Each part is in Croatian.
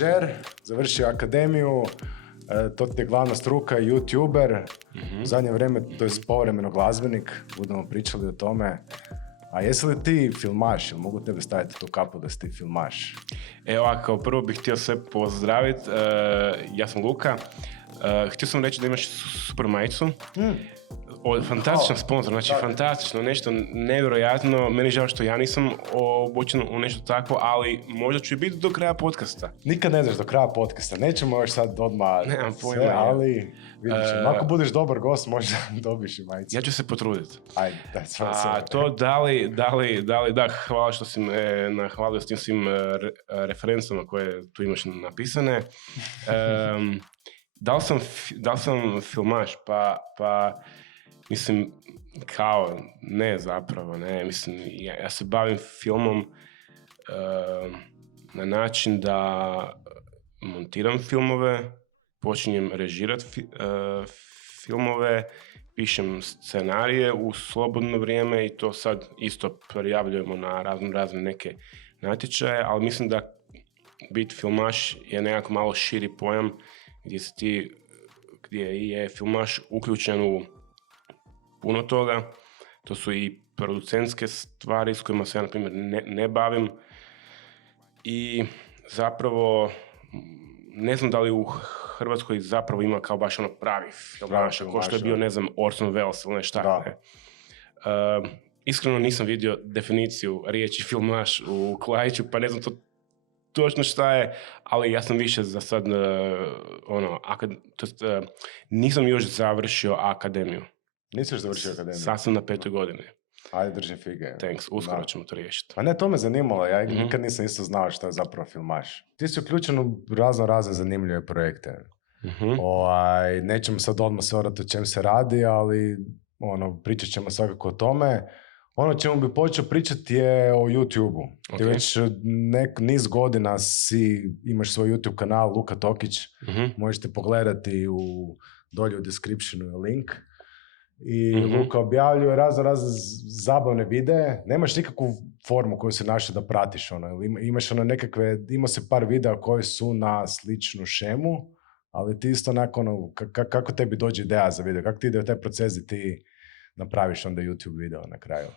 režiser, završio akademiju, to ti je glavna struka, youtuber, u zadnje vrijeme, to je povremeno glazbenik, budemo pričali o tome. A jesi li ti filmaš, ili mogu tebe staviti tu kapu da si ti filmaš? Evo, kao prvo bih htio sve pozdraviti, ja sam Luka, htio sam reći da imaš super majicu. Fantastičan sponsor, znači fantastično, nešto nevjerojatno. Meni žao što ja nisam obučen u nešto takvo, ali možda ću i biti do kraja podcasta. Nikad ne znaš do kraja podcasta, nećemo još sad odmah Nemam pojma, sve, ali vidiš, ako budeš dobar gost, možda dobiš i majicu. Ja ću se potruditi. Ajde, to da, hvala što si me nahvalio s tim svim referencama koje tu imaš napisane. Da li sam filmaš? Pa mislim, kao, ne zapravo, ne, mislim, ja se bavim filmom na način da montiram filmove, počinjem režirati filmove, pišem scenarije u slobodno vrijeme i to sad isto prijavljujemo na razne neke natječaje, ali mislim da biti filmaš je nekako malo širi pojam gdje je filmaš uključen u puno toga. To su i producentske stvari s kojima se ja, na primjer, ne bavim. I zapravo, ne znam da li u Hrvatskoj zapravo ima kao baš ono pravi filmaša, ko što je bio, ne znam, Orson Welles ili nešto tako. Ne. Iskreno nisam vidio definiciju riječi filmaš u Klaiću, pa ne znam to točno šta je, ali ja sam više za sad, nisam još završio akademiju. Nisi još završio akademiju? Sad sam na 5. godini. Ajde, držim fige. Thanks, uskoro ćemo to riješiti. A ne, to me zanimalo, ja nikad nisam isto znao što je zapravo filmaš. Ti si uključen u razne zanimljive projekte. Nećemo sad odmah se orati o čem se radi, ali pričat ćemo svakako o tome. Ono čemu bi počeo pričati je o YouTube-u. Ti već niz godina imaš svoj YouTube kanal, Luka Tokić. Možete pogledati dolje u descriptionu je link. I Luka objavljuje razne zabavne videe. Nemaš nikakvu formu koju se našao da pratiš. Imaš imao se par videa koji su na sličnu šemu, ali ti isto kako tebi dođe ideja za video? Kako ti ide u taj proces da ti napraviš onda YouTube video na kraju?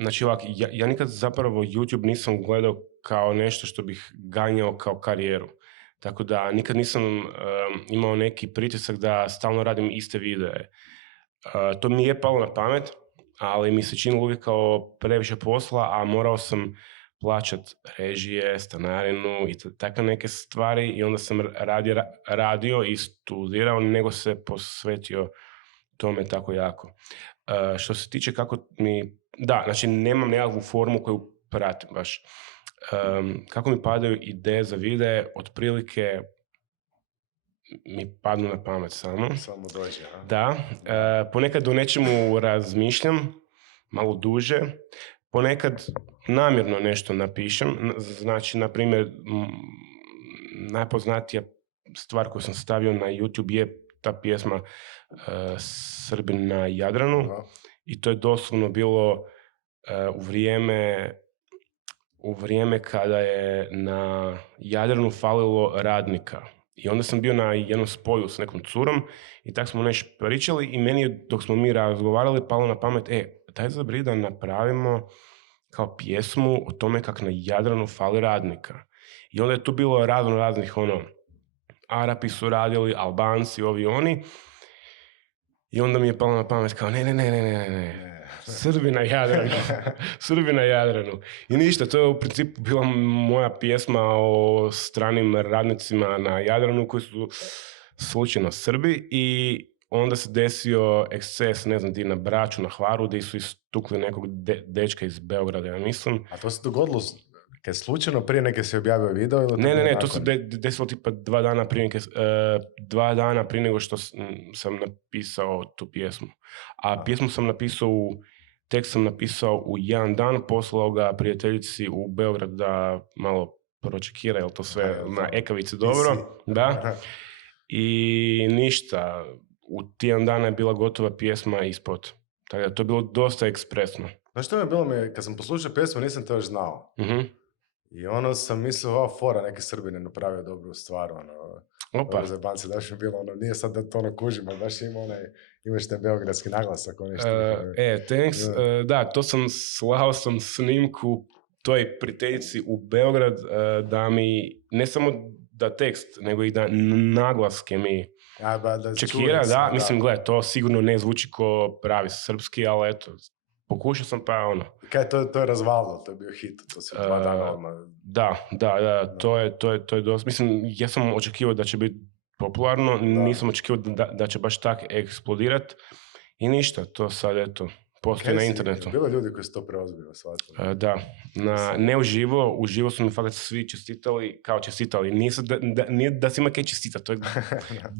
Znači ovak, ja nikad zapravo YouTube nisam gledao kao nešto što bih ganjao kao karijeru. Tako da nikad nisam imao neki pritisak da stalno radim iste videe. To mi je palo na pamet, ali mi se činilo uvijek kao previše posla, a morao sam plaćat režije, stanarinu i takve neke stvari i onda sam radio i studirao, nego se posvetio tome tako jako. Što se tiče kako mi... Da, znači nemam nekakvu formu koju pratim baš. Kako mi padaju ideje za videe, otprilike mi padnu na pamet samo. Samo dođe, a? Da. Ponekad o nečemu razmišljam, malo duže. Ponekad namjerno nešto napišem. Znači, na primjer, najpoznatija stvar koju sam stavio na YouTube je ta pjesma Srbin na Jadranu. Aha. I to je doslovno bilo u vrijeme kada je na Jadranu falilo radnika. I onda sam bio na jednom spoju s nekom curom i tako smo nešto pričali i meni je, dok smo mi razgovarali, palo na pamet, daj zabri da napravimo kao pjesmu o tome kako na Jadranu fali radnika. I onda je tu bilo raznih Arapi su radili, Albanci, ovi oni. I onda mi je palo na pamet kao ne. Srbi na Jadranu. I ništa, to je u principu bila moja pjesma o stranim radnicima na Jadranu koji su slučajno Srbi i onda se desio eksces, ne znam, na Braču, na Hvaru, gdje su istukli nekog dečka iz Beograda, ja mislim. A to se dogodilo kad slučajno prije neke se objavio video? Ili ne, to se desilo tipa 2 dana prije nego što sam napisao tu pjesmu. A pjesmu sam napisao tekst sam napisao u 1 dan, poslao ga prijateljici u Beograd da malo pročekira, jel to sve na ekavici dobro. Da. I ništa, u tjedan dana je bila gotova pjesma ispod. Tako da to je bilo dosta ekspresno. Znaš što mi je bilo, kad sam poslušao pjesmu nisam to još znao. I ono sam mislio, ova fora, neki Srbi ne napravio dobru stvar, ono, Opa. za banci, daš mi bilo, ono, nije sad da to ono kužim, ali baš imaš taj beogradski naglasak, ono što... Thanks, da, to slao sam snimku toj prijateljici u Beograd, da mi, ne samo da tekst, nego i da naglaske mi čekira, da, mislim, gledaj, to sigurno ne zvuči ko pravi srpski, ali eto, pokušao sam, pa ono. Kaj, to je razvalno, to je bio hit, to se 2 dana odmah. Da, to je dosta, mislim, ja sam očekivao da će biti popularno, nisam očekivao da će baš tak eksplodirat i ništa, to sad eto, postoji na internetu. Bilo ljudi koji su to preozbiljno shvatili. Da, ne uživo su mi fakat svi čestitali, nije da si ima kaj čestitati, to je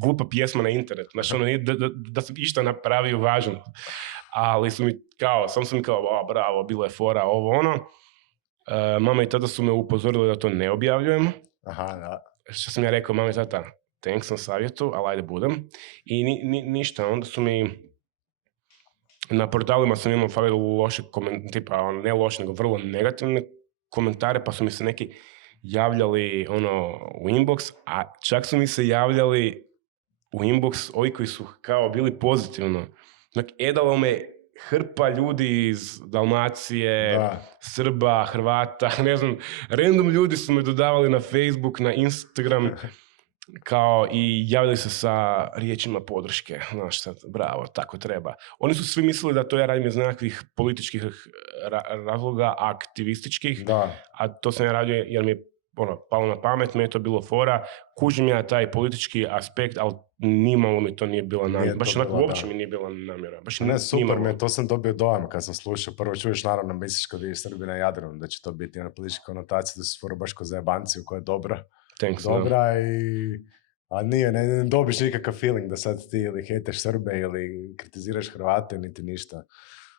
glupa pjesma na internetu, znači ono nije da sam išta napravio važno, ali su mi sam sam mi bravo, bilo je fora, ovo ono. Mama i tata su me upozorili da to ne objavljujemo. Aha, da. Što sam ja rekao, mama i tata, thanks na savjetu, ali ajde budem. I ništa, onda su mi na portalima sam imao loše tipa, ne loše, nego vrlo negativne komentare, pa su mi se neki javljali u inbox, a čak su mi se javljali u inbox ovi koji su kao bili pozitivno. Znači, edalo me hrpa ljudi iz Dalmacije, Srba, Hrvata, ne znam, random ljudi su me dodavali na Facebook, na Instagram, kao i javili se sa riječima podrške. Znaš sad, bravo, tako treba. Oni su svi mislili da to ja radim iz nekakvih političkih razloga, aktivističkih, a to sam ja radio jer mi je palo na pamet, mi je to bilo fora. Kužim ja taj politički aspekt, ali nimalo mi to nije bila namjera. Baš onako uopće mi nije bila namjera. Ne, super, to sam dobio dojam kad sam slušao. Prvo čuješ, naravno, misliš kod je Srbi na Jadranu, da će to biti ona politička konotacija, da su skoro baš ko zajebanciju koja je dobra. A nije, ne dobiš nikakav feeling da sad ti ili hejteš Srbe ili kritiziraš Hrvate, niti ništa.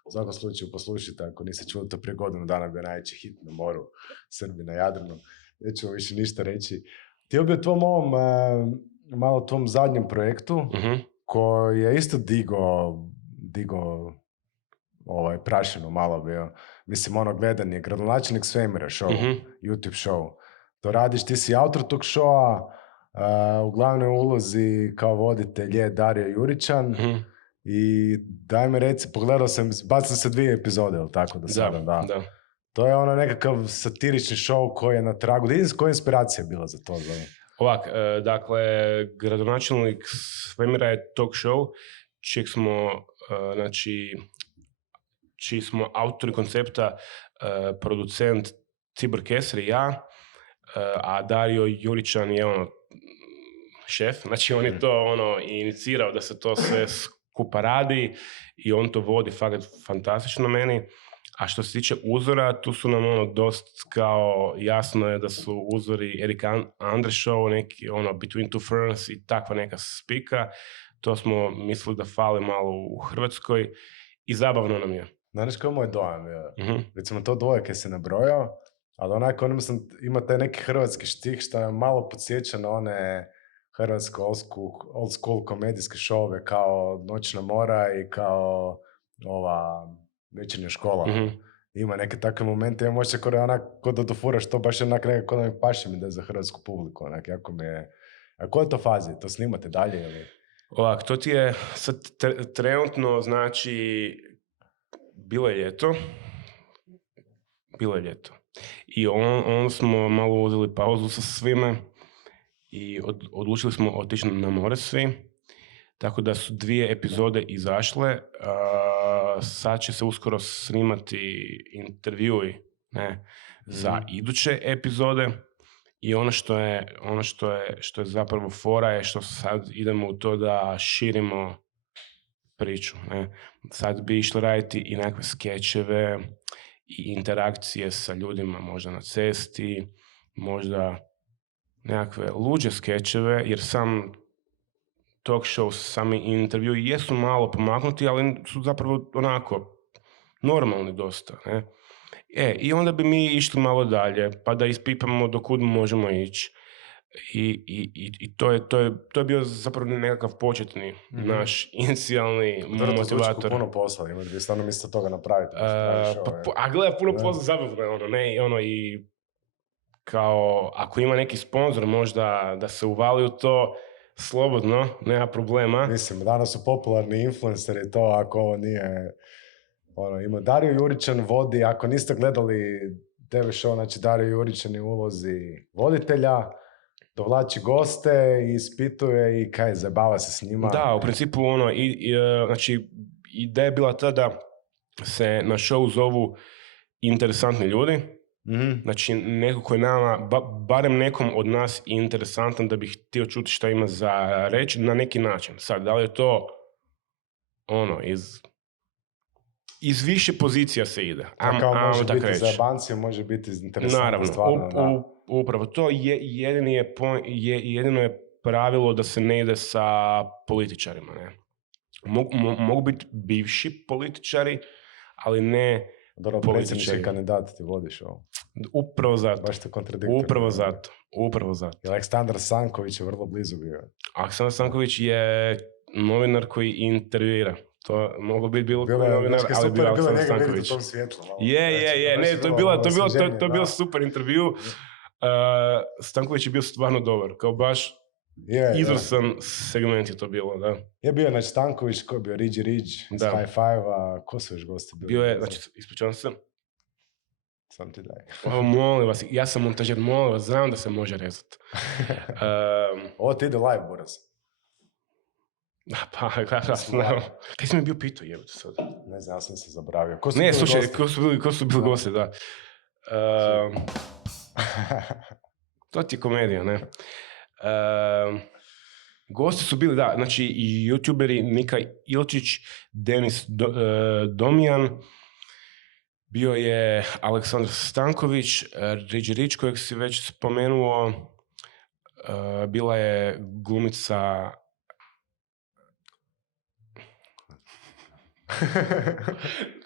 U svakom slučaju poslušajte, ako niste čuli to prije godinu dana, bio najveći hit na moru, Srbi na Jadranu. Neću više ništa reći. Ti je bio malo tvom zadnjem projektu, koji je isto digo prašinu malo bio. Mislim, gledan je Gradonačelnik svemira show, YouTube show. To radiš, ti si autor tog showa, u glavnoj ulozi kao voditelj je Dario Juričan. I daj mi reci, pogledao sam, bacili se 2 epizode, ili tako da sada? Da. To je nekakav satirični show koji je na tragu. Koja je inspiracija bila za to? Ovak, dakle, Gradonačelnik svemira je talk show, čiji smo autori koncepta, producent Tibor Keser i ja, a Dario Juričan je šef, znači on je to inicirao da se to sve skupa radi i on to vodi fakat fantastično meni. A što se tiče uzora, tu su nam dost kao jasno je da su uzori Erik Andre show, neki Between Two Ferns i takva neka spika. To smo mislili da fali malo u Hrvatskoj i zabavno nam je. Znaš kao moj dojam je? Recimo to dvojke se nabrojao, ali ima taj neki hrvatski štih što je malo podsjeća na one hrvatske old school komedijske šove kao Noćna mora i kao ova Večernja škola. Ima neke takve momente, ja možda kod da dofuraš to baš nekako da mi paše mi da je za hrvatsku publiku. Jako mi je... A koja je to fazi? To snimate dalje ili? Ovak, to ti je sad trenutno, znači, bilo je ljeto. I on smo malo uzeli pauzu sa svime i odlučili smo otići na more svi. Tako da su 2 epizode izašle. Sad će se uskoro snimati intervjui za iduće epizode. I ono što je zapravo fora je što sad idemo u to da širimo priču. Sad bi išli raditi i nekakve skečeve i interakcije sa ljudima, možda na cesti, možda nekakve luđe skečeve, jer sam talk show, sami intervju jesu malo pomaknuti, ali su zapravo onako normalni dosta. I onda bi mi išli malo dalje, pa da ispipamo do kud možemo ići. I to je bio zapravo nekakav početni naš inicijalni motivator. To je puno posla, imaš bi stvarno mislite toga napraviti. A gleda, puno posla zabavno je i kao ako ima neki sponzor možda da se uvali u to, slobodno, nema problema. Mislim, danas su popularni influenceri, to ako ovo nije... ima Dario Juričan vodi, ako niste gledali TV show, znači Dario Juričan je u ulozi voditelja, dovlači goste, ispituje i zabava se s njima. Da, u principu znači ideja je bila ta da se na show zovu interesantni ljudi, znači neko koji je nama, barem nekom od nas interesantan da bi htio čuti šta ima za reći na neki način. Sad, da li je to iz više pozicija se ide. Kao može biti za banci, može biti interesantno. Naravno, stvarno, upravo to jedino je pravilo da se ne ide sa političarima. Ne? Mogu biti bivši političari, ali ne dobro, predsjednički kandidat ti vodiš ovo. Upravo zato. Baš to kontradiktorno. Upravo zato. I Aleksandar Sanković je vrlo blizu bio. Aleksandar Sanković je novinar koji intervjuira. To mogu biti bilo koji novinar, ali bio Aleksandar Sanković. U tom svjetlu, je. Ne, to je bilo super intervju. Stanković je bio stvarno dobar. Kao baš izvrstan segment je to bilo, da. Je bio, znači, Stanković, ko je bio Ridge iz High Five-a, ko su još gosti bili? Bio je, znači, ispričavam se. Sam ti daj. Molim vas, ja sam montažer, molim vas, znam da se može rezati. Ovo ti ide live, Boras. Pa, kaj si mi bio pitao, jebate sad? Ne znam, ja sam se zabravio. Ne, slušaj, ko su bili gosti, da. To ti je komedija, ne? Gosti su bili, da, znači i youtuberi Nika Ilčić, Denis Domijan, bio je Aleksandar Stanković, Ridge Rich kojeg si već spomenuo, bila je glumica...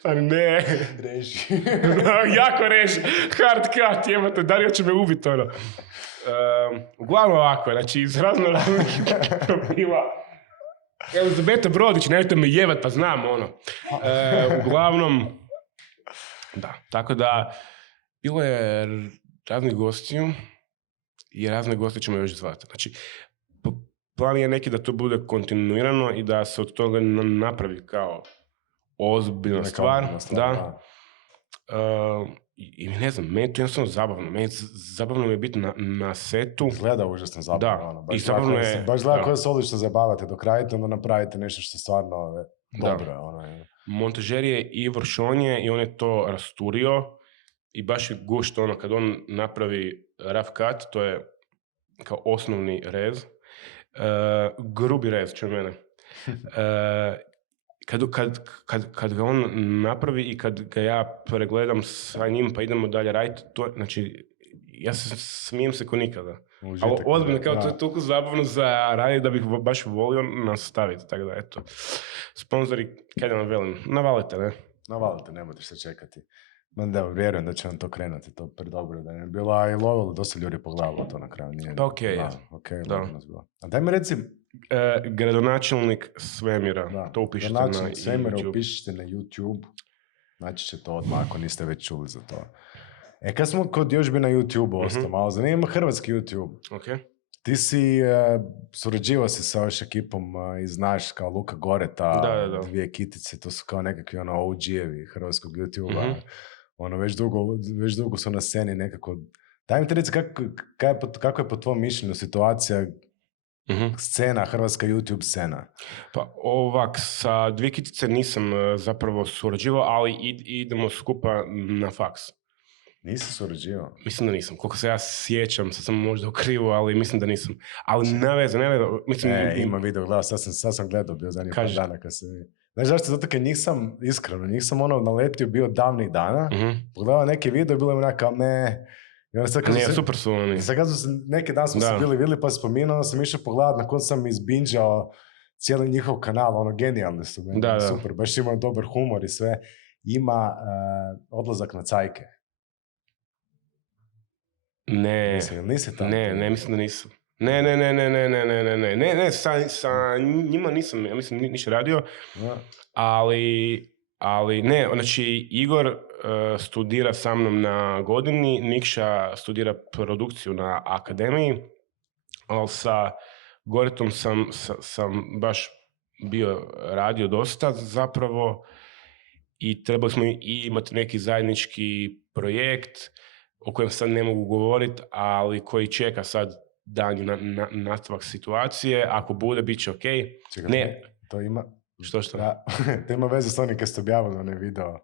Pa ne. Reži. Jako reži. Hard cut, jebate, Dario će me ubiti, uglavnom ovako, znači iz raznih profila. Elizabeta Brodić, nemojte me jebat, pa znam, uglavnom, da, tako da, bilo je raznih gostiju i razne goste ćemo još zvati. Znači, plan je neki da to bude kontinuirano i da se od toga napravi kao ozbiljna stvar. Da. I ne znam, meni je to jednostavno zabavno. Zabavno mi je biti na setu. Izgleda užasno zabavno. Da, i zabavno je... Baš gleda koje se odlično zabavate dok radite, onda napravite nešto što stvarno dobro. Montažer je Ivor Šonje i on je to rasturio i baš je gušt kad on napravi rough cut, to je kao osnovni rez. Grubi rez, čuj mene. Kad ga on napravi i kad ga ja pregledam sa njim pa idemo dalje raditi, znači, ja se smijem se ko nikada. Ali ozbiljno, kao to je toliko zabavno za raditi da bih baš volio nastaviti, tako da eto. Sponzori, kaj da navelim, navalite, ne? Navalite, nemojte se čekati. Da, vjerujem da će vam to krenuti, to predobro da ne bilo, a i lovilo, dosta ljudi pogledalo to na kraju. Pa okej. A daj mi reci... gradonačelnik Svemira, to upišite na YouTube. Svemira upišite na YouTube, znači će to odmah ako niste već čuli za to. Kad smo kod još bi na YouTube ostao, malo zanima hrvatski YouTube. Okay. Ti si surađivao se sa još ekipom i znaš kao Luka Goreta, da. Dvije kitice, to su kao nekakvi OG-evi hrvatskog YouTube-a. Već dugo su na sceni nekako. Daj mi te reći kako je po tvom mišljenju situacija scena, hrvatska YouTube scena? Pa ovak, sa Dvije kitice nisam zapravo surađivao, ali idemo skupa na faks. Nisi surađivao? Mislim da nisam. Koliko se ja sjećam, sad sam možda u krivu, ali mislim da nisam. Ali ne veze. Ima video, gledao, sad sam gledao, bio zadnjih par dana kad se... Znaš zašto? Zato kad njih sam naletio bio davnih dana, pogledao neke video i bilo mi onaka, super su oni. Sad kad neki dan smo se vidjeli pa spominao, onda sam išao pogledat, na koncu sam izbinđao cijeli njihov kanal, genijalni su meni, super, baš imaju dobar humor i sve. Ima odlazak na cajke. Ne, nisi tamo? Ne, mislim da nisam. Ne, sa njima nisam, ja mislim, ništa radio, ali ne, znači Igor studira sa mnom na godini, Nikša studira produkciju na akademiji, ali sa Goretom sam baš bio radio dosta zapravo i trebali smo imati neki zajednički projekt o kojem sad ne mogu govoriti, ali koji čeka sad danji nastavak situacije. Ako bude, bit će ok. Čekaj, ne, to ima... Što? Da, to ima veze s onim kad ste objavili onaj video.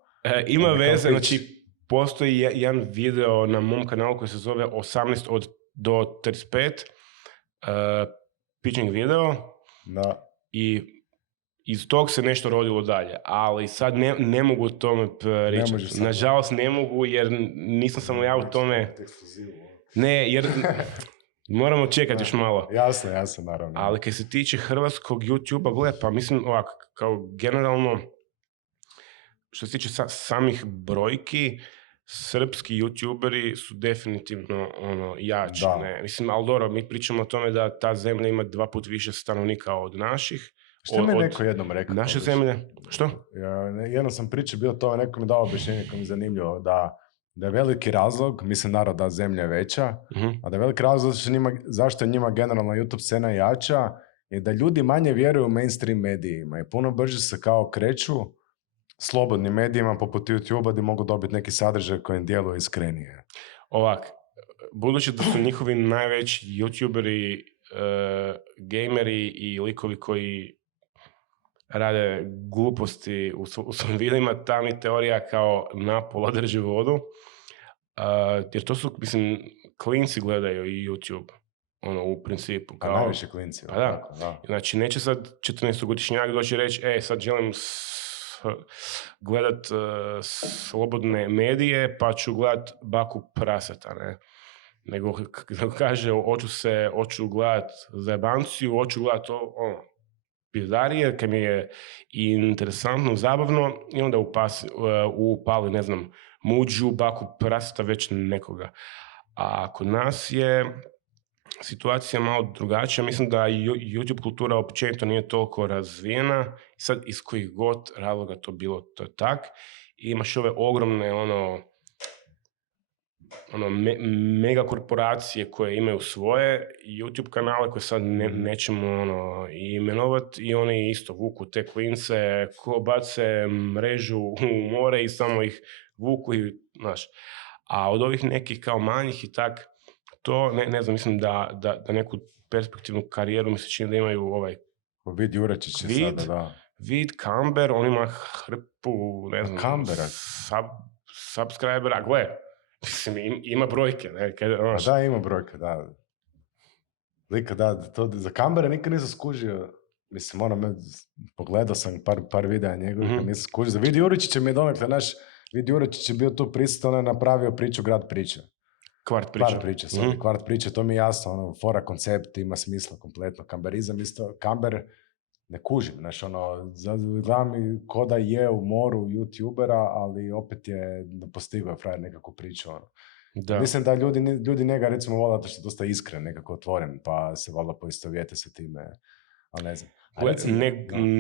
Ima veze, znači postoji jedan video na mom kanalu koji se zove 18 do 35, pitching video, da. I iz tog se nešto rodilo dalje, ali sad ne mogu o tome pričati. Nažalost ne mogu jer nisam samo ja u tome. Ne, jer moramo čekati još malo. Jasno, naravno. Ali kad se tiče hrvatskog YouTube-a, gleda, pa mislim ovako, kao generalno, što se tiče samih brojki, srpski YouTuberi su definitivno jači. Ne? Mislim, ali dobro, mi pričamo o tome da ta zemlja ima 2 puta više stanovnika od naših. Što mi je neko jednom rekao? Naše zemlje? Što? Jednom sam pričao, bilo to, neko mi dao objašnjenje koje mi je zanimljivo, da je veliki razlog, mislim naravno da zemlja je veća, a da je veliki razlog zašto je njima generalno YouTube scena jača, je da ljudi manje vjeruju u mainstream medijima i puno brže se kao kreću slobodnim medijima poput YouTube-a gdje mogu dobiti neki sadržaj koji im djeluje iskrenije. Ovak, budući da su njihovi najveći YouTuberi, gameri i likovi koji rade gluposti u svojim videima, ta mi teorija kao napola drži vodu. Jer to su, mislim, klinci gledaju i YouTube. U principu. Kao, najviše klinci. Pa da. Znači, neće sad 14-godišnjak doći i reći, sad želim gledat slobodne medije, pa ću gledat Baku praseta, ne? Nego kaže, hoću gledat zajebanciju, hoću gledat pizdarije, kad mi je interesantno, zabavno, i onda upali, ne znam, Muđu, Baku praseta, već nekoga. A kod nas je situacija malo drugačija. Mislim da YouTube kultura općenito nije toliko razvijena. Sad, iz kojih god razloga to bilo, to je tak. I imaš ove ogromne mega korporacije koje imaju svoje YouTube kanale koje sad nećemo imenovati, i oni isto vuku te klince, ko bace mrežu u more i samo ih vuku i, znaš. A od ovih nekih kao manjih i tak, to ne znam, mislim da neku perspektivnu karijeru mi se čini da imaju Vid Juračić je sada, da. Vid, Kamber, on ima hrpu, ne znam, Kambera. Subscribera, gle, mislim, ima brojke, ne? Da, ima brojke, da. Lika, da, to za Kambera nikad nisam skužio, mislim, pogledao sam par videa njegovih, nisam skužio. Za Vid Juračić mi je donekle, Vid Juračić je bio tu prisutan, on je napravio priču Grad priče. Kvart priče, to mi je jasno, fora koncept, ima smisla kompletno. Kamberizam isto, Kamber ne kužim, gledam ko da je u moru YouTubera, ali opet je postigao frajer nekakvu priču. Da. Mislim da ljudi njega recimo vole zato što je dosta iskren, nekako otvoren, pa se valjda poistovijete sa time, ali ne znam.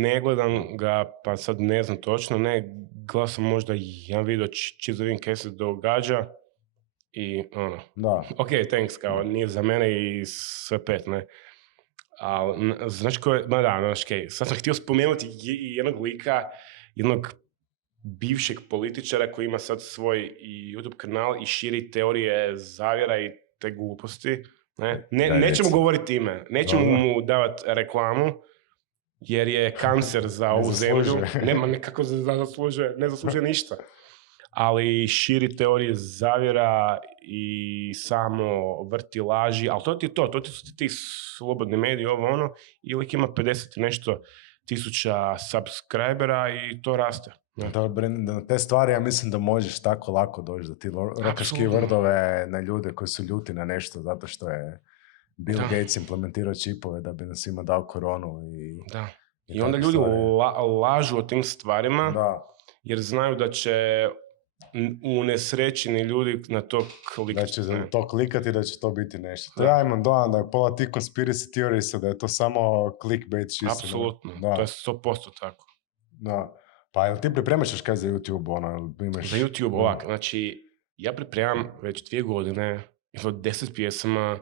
Ne gledam ga, pa sad ne znam točno, gledam sam možda jedan video čisto da vidim kaj se događa. I da. Ok, thanks, kao nije za mene i sve pet, ne. Ali, znaš ko je, sad sam htio spomenuti jednog lika, jednog bivšeg političara koji ima sad svoj YouTube kanal i širi teorije zavjera i te gluposti. Nećemo govoriti ime, nećemo mu davati reklamu, jer je kancer za ovu zemlju. Nema nekako ne zaslužuje ništa. Ali širi teorije zavjera i samo vrti laži, ali to su ti slobodni mediji, i lik ima 50 i nešto tisuća subscribera i to raste. Na te stvari ja mislim da možeš tako lako doći, da ti rokaš keywordove na ljude koji su ljuti na nešto zato što je Bill Gates implementirao čipove da bi nam svima dao koronu. I onda ljudi lažu o tim stvarima, jer znaju da će unesrećeni ljudi na to klikati. Da će to klikati, da će to biti nešto. Ja imam dojam da je pola tih conspiracy theories, da je to samo clickbait čisto. Apsolutno, to je 100% tako. Da. Pa jel ti pripremaš još kaj za YouTube? Ono, imaš... Za YouTube ovak, znači ja pripremam već 2 godine, imam 10 pjesama,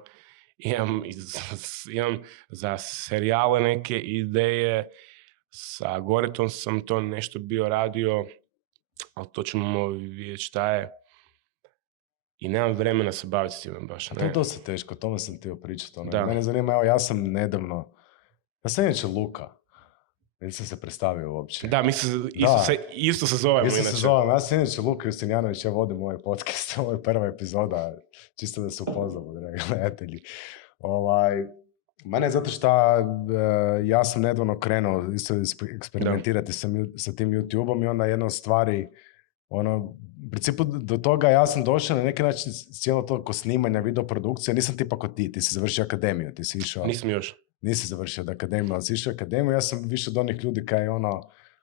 imam za serijale neke ideje, sa Goretom sam to nešto bio radio, ali to ćemo vidjeti šta je. I nemam vremena se baviti s time baš. To je dosta teško, o tome sam htio pričati. Da. Mene zanima, evo ja sam nedavno, ja sam inače Luka, nisam se predstavio uopće. Da, mi se isto se zovemo inače. Isto se zovem, ja sam inače Luka Justinjanović, ja vodim ovaj podcast, ovo je prva epizoda, čisto da se upoznamo, dragi gledatelji. Mene zato što ja sam nedavno krenuo isto eksperimentirati sa tim YouTube-om i onda jedna od stvari, u principu do toga ja sam došao na neki način cijelo to ko snimanja, videoprodukcija, nisam tipa ko ti si završio akademiju, ti si išao... Nisam još. Nisi završio akademiju, ali si išao akademiju, ja sam više od onih ljudi kaj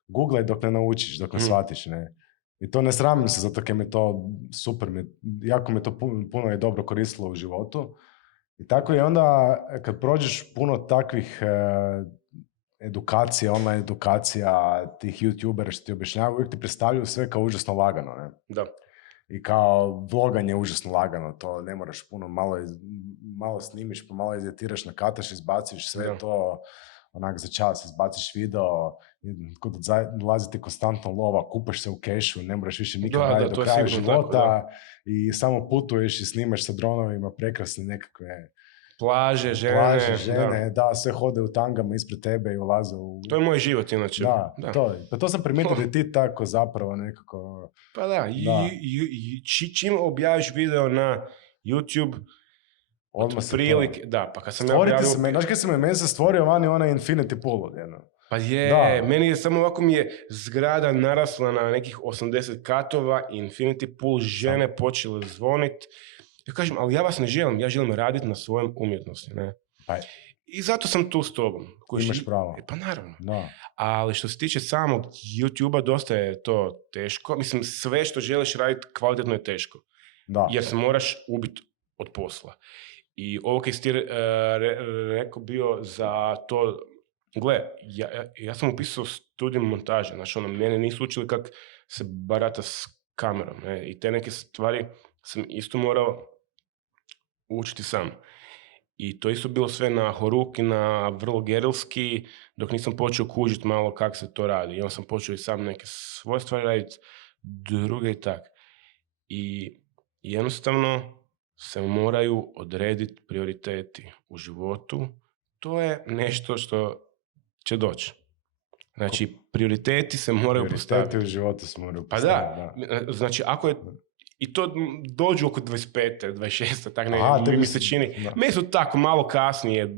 googlaj dok ne naučiš, dok ne shvatiš, ne. I to ne sramim se zato jer mi to super, jako mi to puno je dobro koristilo u životu. I tako je onda, kad prođeš puno takvih edukacija, online edukacija, tih youtubera što ti objašnjavaju, uvijek ti predstavljaju sve kao užasno lagano, ne? Da. I kao vloganje je užasno lagano, to ne moraš puno, malo snimiš, pa malo izeditiraš, nakataš, izbaciš sve to, onak za čas, izbaciš video, dolazi ti konstantno lova, kupaš se u kešu, ne moraš više nikad raditi do kraja života tako, i samo putuješ i snimaš sa dronovima prekrasne nekakve plaže, žene, da, sve hode u tangama ispred tebe i ulaze u... To je moj život inače. Da. To sam primijetio da ti tako zapravo nekako... Pa da. Čim objaviš video na YouTube, odmah se prilike, to... Da, pa kad sam stvoriti se, znaš kad sam meni se stvorio vani onaj Infinity Pool, jedno. Pa meni je samo ovako mi je zgrada narasla na nekih 80 katova, Infinity Pool, žene počele zvoniti. Ja kažem, ali ja vas ne želim, ja želim raditi na svojem umjetnosti, ne? Pa. I zato sam tu s tobom. Imaš pravo. Pa naravno. Da. Ali što se tiče samog YouTube-a, dosta je to teško. Mislim, sve što želiš raditi kvalitetno je teško. Da. Jer se moraš ubiti od posla. I ovo kaj si ti rekao bio za to, gle, ja sam upisao studij montaže, znači mene nisu učili kako se barata s kamerom, ne? I te neke stvari sam isto morao učiti sam. I to isto bilo sve na horuk i na vrlo gerilski, dok nisam počeo kužiti malo kako se to radi. I onda sam počeo i sam neke svoje stvari raditi, druge i tak. I jednostavno se moraju odrediti prioriteti u životu. To je nešto što će doći. Znači, prioriteti se moraju postaviti. Prioriteti u životu se moraju postaviti. Pa da. Znači, ako je... I to dođu oko 25. 26. Tak ne, mi se čini. Meni su tako malo kasnije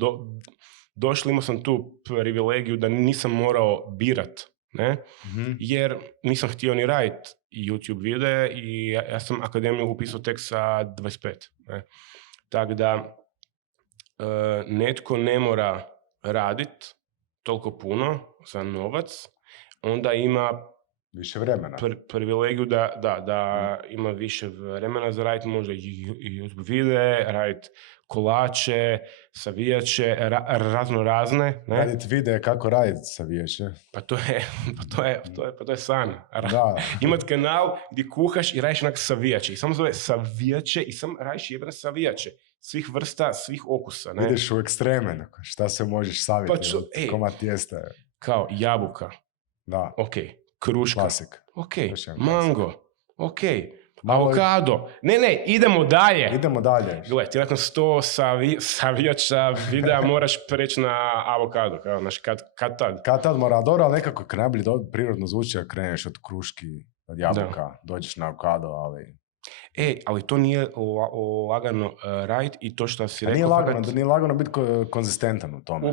došli, imao sam tu privilegiju da nisam morao birat, ne? Mm-hmm. Jer nisam htio ni raditi YouTube videe i ja sam akademiju upisao tek sa 25. Ne? Tako da netko ne mora raditi toliko puno za novac, onda ima više vremena. Privilegiju da ima više vremena za raditi možda YouTube videe, raditi kolače, savijače, razne. Ne? Raditi videe kako raditi savijače. Pa to je san. Imat kanal gdje kuhaš i radiš onak savijače. I samo zove savijače i samo radiš jebene savijače. Svih vrsta, svih okusa. Ne? Ideš u ekstreme, šta se možeš saviti. Komad tijesta. Kao jabuka. Da. Okay. Kruška. Klasik. Ok, mango. Ok, avokado. Ne, idemo dalje. Gle, ti nakon 100 savijača videa moraš preći na avokado. Kao, znaš, kad tad? Kad tad mora, dobro, ali nekako najbolje prirodno zvuči, ako kreneš od kruški, od jabuka, dođeš na avokado, ali... Ali to nije lagano raditi i to što si rekao... Nije lagano biti konzistentan u tome.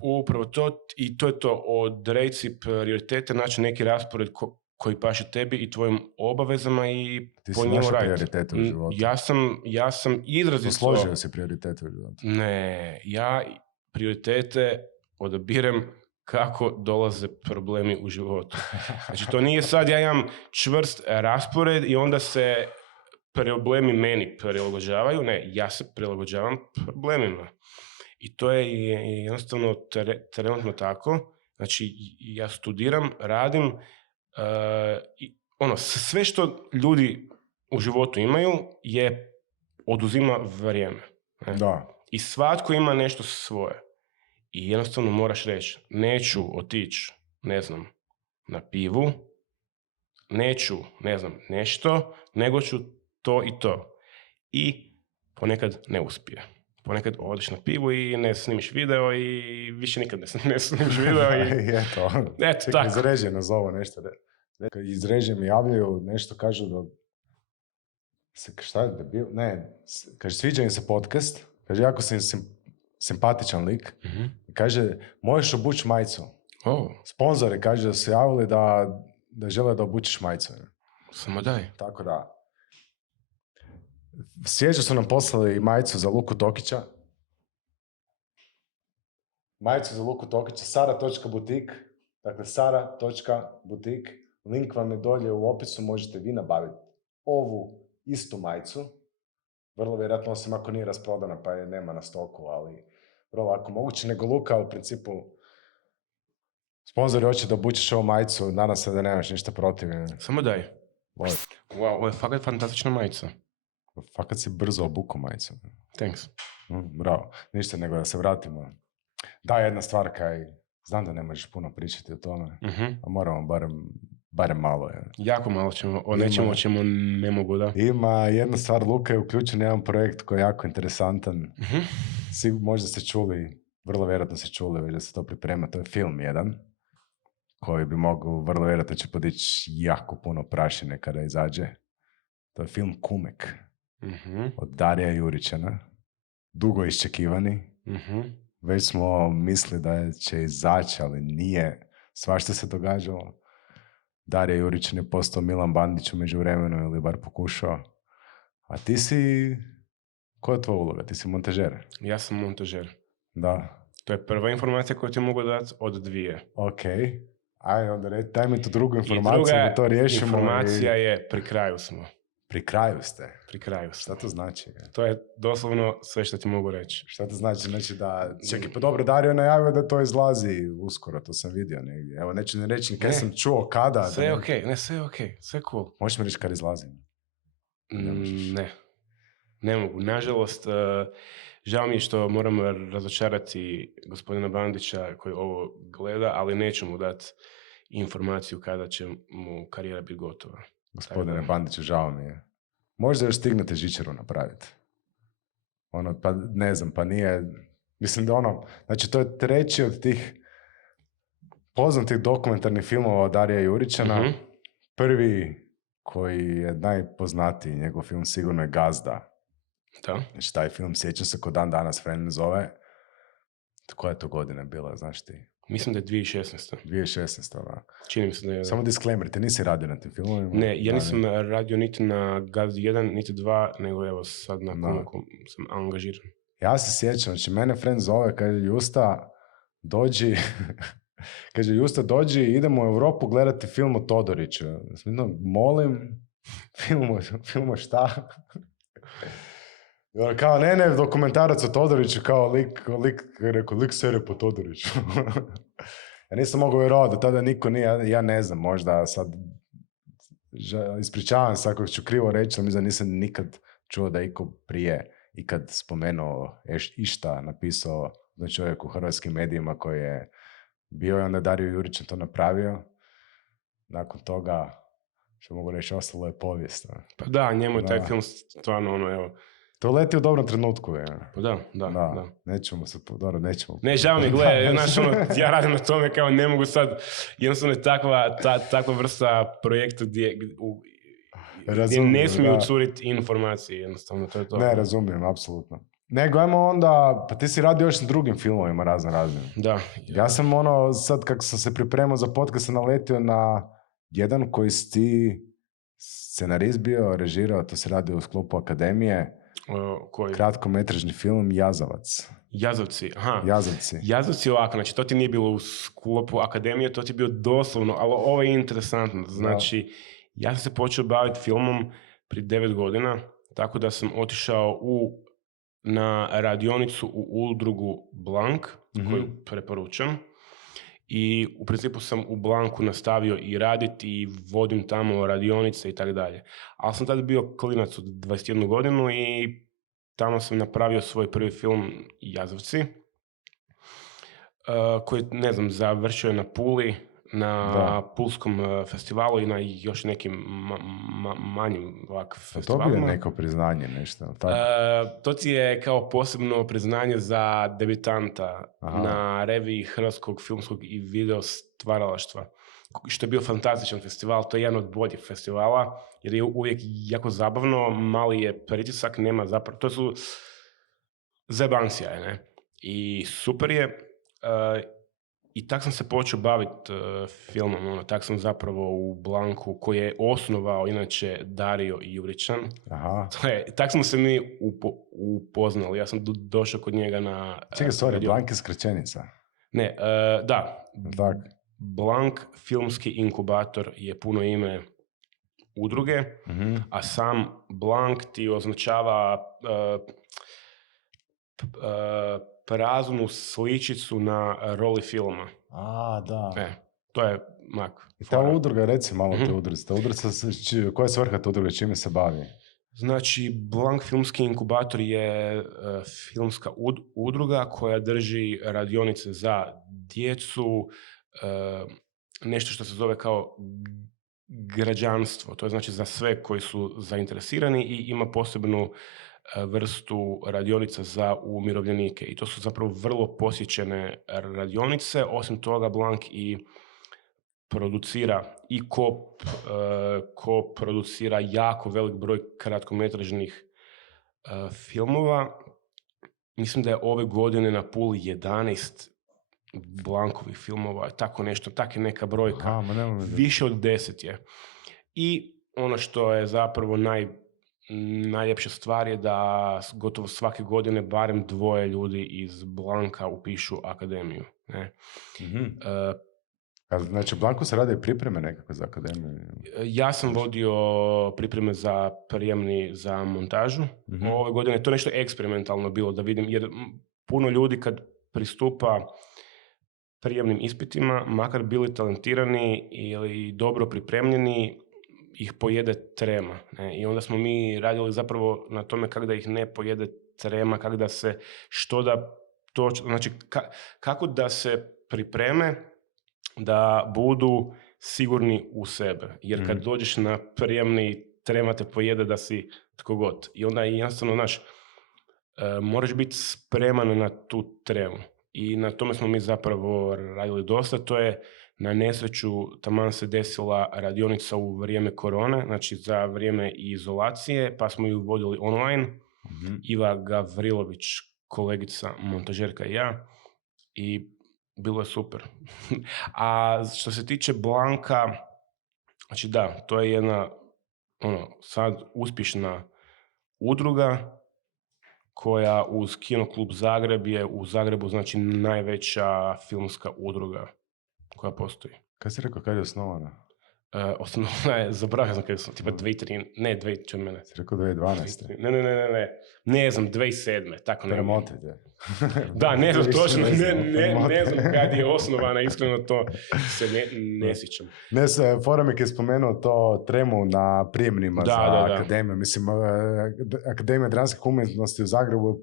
Upravo to i to je to. Odrediti si prioritete, znači neki raspored koji paše tebi i tvojim obavezama i po njemu raditi. Ti si našao prioritete u životu. Ja sam izrazito... Složio si prioritete u životu. Ne, ja prioritete odabirem kako dolaze problemi u životu. Znači, to nije sad, ja imam čvrst raspored i onda se problemi meni prilagođavaju. Ne, ja se prilagođavam problemima. I to je jednostavno trenutno tako. Znači, ja studiram, radim, i sve što ljudi u životu imaju oduzima vrijeme. Ne? Da. I svatko ima nešto svoje. I jednostavno moraš reći, neću otići, ne znam, na pivu, neću, ne znam, nešto, nego ću to i to. I ponekad ne uspije. Ponekad odeš na pivu i ne snimiš video i više nikad ne snimiš video. I... Eto, tako. Iz režije nazovu nešto. Iz režije mi javljaju nešto, kažu da... Šta je da bio? Ne, kaže, sviđa im se podcast. Kaže, jako sam simpatičan lik. Mm-hmm. Kaže, možeš obući majicu. Oh. Sponzori, kaže, da su javili da žele da obučiš majicu. Samo daj. Tako da. Sjeća su nam poslali majicu za Luku Tokića. Majicu za Luku Tokića, sara.butik. Dakle, sara.butik. Link vam je dolje u opisu, možete vi nabaviti ovu istu majicu. Vrlo vjerojatno, osim ako nije rasprodana, pa je nema na stoku, ali vrlo ako moguće, nego Luka u principu sponzori hoće da obučeš ovu majicu, nadam se da nemaš ništa protiv. Samo daj. Wow, ovo je fakat fantastična majica. Fakat si brzo obuku majicu. Thanks. Bravo. Ništa nego da se vratimo. Da, jedna stvar znam da ne možeš puno pričati o tome, a moramo barem malo. Jako malo ćemo, o nečemu o čemu ne mogu, da. Ima jedna stvar, Luka je uključen jedan projekt koji je jako interesantan. Možda ste čuli, vrlo vjerojatno ste čuli već da se to priprema, to je film jedan, koji bi mogao, vrlo vjerojatno će podići jako puno prašine kada izađe. To je film Kumek. Od Darija Juričana. Dugo iščekivani. Već smo mislili da će izaći, ali nije. Svašta se događalo. Darija Juričan je postao Milan Bandić u međuvremenu, ili bar pokušao. A ti si... Koja je tvoja uloga? Ti si montažer. Ja sam montažer. Da. To je prva informacija koju ti mogu dati od dvije. Ok. Ajde, onda daj mi tu drugu informaciju da to riješimo. Informacija je, pri kraju smo. Pri kraju ste? Pri kraju ste. Šta to znači? To je doslovno sve što ti mogu reći. Šta to znači? Znači da... Čekaj, pa dobro, Dario je najavio da to izlazi uskoro, to sam vidio negdje. Evo, neću ne reći, kaj sam čuo kada. Sve je okej, sve je okej, sve je cool. Možeš mi reći kad izlazi? Ne mogu. Nažalost, žao mi je što moram razočarati gospodina Bandića koji ovo gleda, ali neću mu dati informaciju kada će mu karijera biti gotova. Gospodine Bandiću, žao mi je. Možda još stignete žičaru napraviti. Pa ne znam, pa nije... Mislim da znači to je treći od tih poznatih dokumentarnih filmova od Darija Juričana. Prvi koji je najpoznatiji, njegov film sigurno je Gazda. Da. Znači taj film, sjećam se ko dan danas, friend zove. Koja je to godina bila, znaš ti? Mislim da je 2016. 2016, da. Čini mi se da je... Samo disclaimer, ti nisi radio na tim filmovima? Ne, ja nisam radio niti na Gazdi 1, niti 2, nego evo sad na Kumeku sam angažiran. Ja se sjećam, znači mene friend zove, kaže Justa, dođi, kaže Justa, dođi, idemo u Europu gledati film o Todoriću. Molim, film o šta? Kao, ne, dokumentarac o Todoriću, kao lik serije po Todoriću. Ja nisam mogao vjerovati da tada niko nije, ja ne znam, možda sad ispričavam se ako ću krivo reći, ali mislim da nisam nikad čuo da iko prije ikad spomenuo išta napisao da čovjek u hrvatskim medijima koji je bio i onda Dario Juričan to napravio. Nakon toga, što mogu reći, ostalo je povijest. Pa da, njemu je taj film stvarno evo. To leti u dobrom trenutku, je. Pa da. Nećemo se, dobro, nećemo. Ne, žao mi, gledaj, znaš, ja radim na tome kao ne mogu sad, jednostavno je takva vrsta projekta gdje ne smiju curiti informacije, jednostavno, to je to. Ne, razumijem, apsolutno. Nego, ajmo onda, pa ti si radio još na drugim filmovima raznim. Da. Ja sam sad kako sam se pripremao za podcast, sam naletio na jedan koji si ti scenarist bio, režirao, to se radi u sklopu akademije. Koji? Kratkometražni film Jazavac. Jazavci ovako, znači to ti nije bilo u sklopu akademije, to ti je bio doslovno, ali ovo je interesantno. Znači, ja sam se počeo baviti filmom prije 9 godina, tako da sam otišao na radionicu u udrugu Blank, koju preporučam. I u principu sam u Blanku nastavio i raditi i vodim tamo radionice i tako dalje. Ali sam tada bio klinac od 21 godinu i tamo sam napravio svoj prvi film Jazovci, koji, ne znam, završio je na Puli, na Pulskom festivalu i na još nekim manjim festivalima. To bi je neko priznanje, nešto? To ti je kao posebno priznanje za debitanta na reviji Hrvatskog filmskog i video stvaralaštva, što je bio fantastičan festival. To je jedan od boljih festivala, jer je uvijek jako zabavno, mali je pritisak, nema zapravo, to su zebancija, ne? I super je. I tak sam se počeo baviti filmom, tak sam zapravo u Blanku, koji je osnovao inače Dario Juričan. Tak smo se mi upoznali, ja sam došao kod njega na... Čekaj, sorry, Blank je skraćenica. Ne, da. Tak. Blank filmski inkubator je puno ime udruge, a sam Blank ti označava praznu sličicu na roli filma. Da. To je mak. I ta udruga, reci malo te udruge. Ta udruga, koja je svrha te udruge, čime se bavi? Znači, Blank filmski inkubator je filmska udruga koja drži radionice za djecu, nešto što se zove kao građanstvo. To je znači za sve koji su zainteresirani i ima posebnu vrstu radionica za umirovljenike. I to su zapravo vrlo posjećene radionice. Osim toga, Blank i producira i ko producira jako velik broj kratkometražnih filmova. Mislim da je ove godine na Puli 11 Blankovih filmova, tako nešto, tak je neka brojka. Više od 10 je. I ono što je zapravo najljepša stvar je da gotovo svake godine barem 2 ljudi iz Blanka upišu akademiju. Ne? Znači, Blanku se rade pripreme nekakve za akademiju? Ja sam vodio pripreme za prijemni za montažu. Ove godine to nešto eksperimentalno bilo da vidim, jer puno ljudi kad pristupa prijemnim ispitima, makar bili talentirani ili dobro pripremljeni, ih pojede trema. Ne? I onda smo mi radili zapravo na tome kako da ih ne pojede trema, kako da se, što da to, znači kako da se pripreme da budu sigurni u sebe. Jer kad dođeš na prijemni, trema te pojede da si tko god. I onda jednostavno, moraš biti spreman na tu tremu. I na tome smo mi zapravo radili dosta. To je na nesreću taman se desila radionica u vrijeme korone, znači za vrijeme izolacije, pa smo ju vodili online. Iva Gavrilović, kolegica, montažerka i ja. I bilo je super. A što se tiče Blanka, znači da, to je jedna sad uspješna udruga koja uz Kinoklub Zagreb je u Zagrebu znači najveća filmska udruga koja postoji. Kad si rekao kad je osnovana? Osnovana je, zaboravio sam kada sam, tipa 2003, ne 2000 od mene. Si rekao 2012. Ne znam, 2007. Tako ne. Premotite. Da, ne znam točno, ne znam kad je osnovana, iskreno to se ne sjećam. Ne, Foremek je spomenuo to tremu na prijemnima za akademiju. Mislim, Akademija dramskih umjetnosti u Zagrebu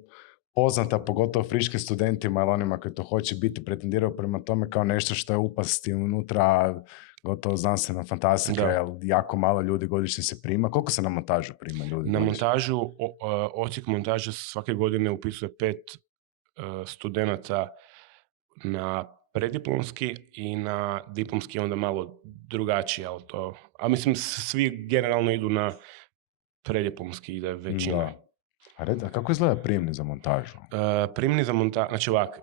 poznata, pogotovo friškim studentima ili onima koji to hoće biti, pretendiraju prema tome kao nešto što je upasti unutra, gotovo znanstvena fantastika, jer jako malo ljudi godišnje se prima. Koliko se na montažu prima ljudi? Na montažu, odsjek montaže svake godine upisuje 5 studenata na prediplomski i na diplomski onda malo drugačije, ali to... A mislim, svi generalno idu na prediplomski, ide većina. A kako izgleda prijemni za montažu? Prijemni za montažu, znači ovak,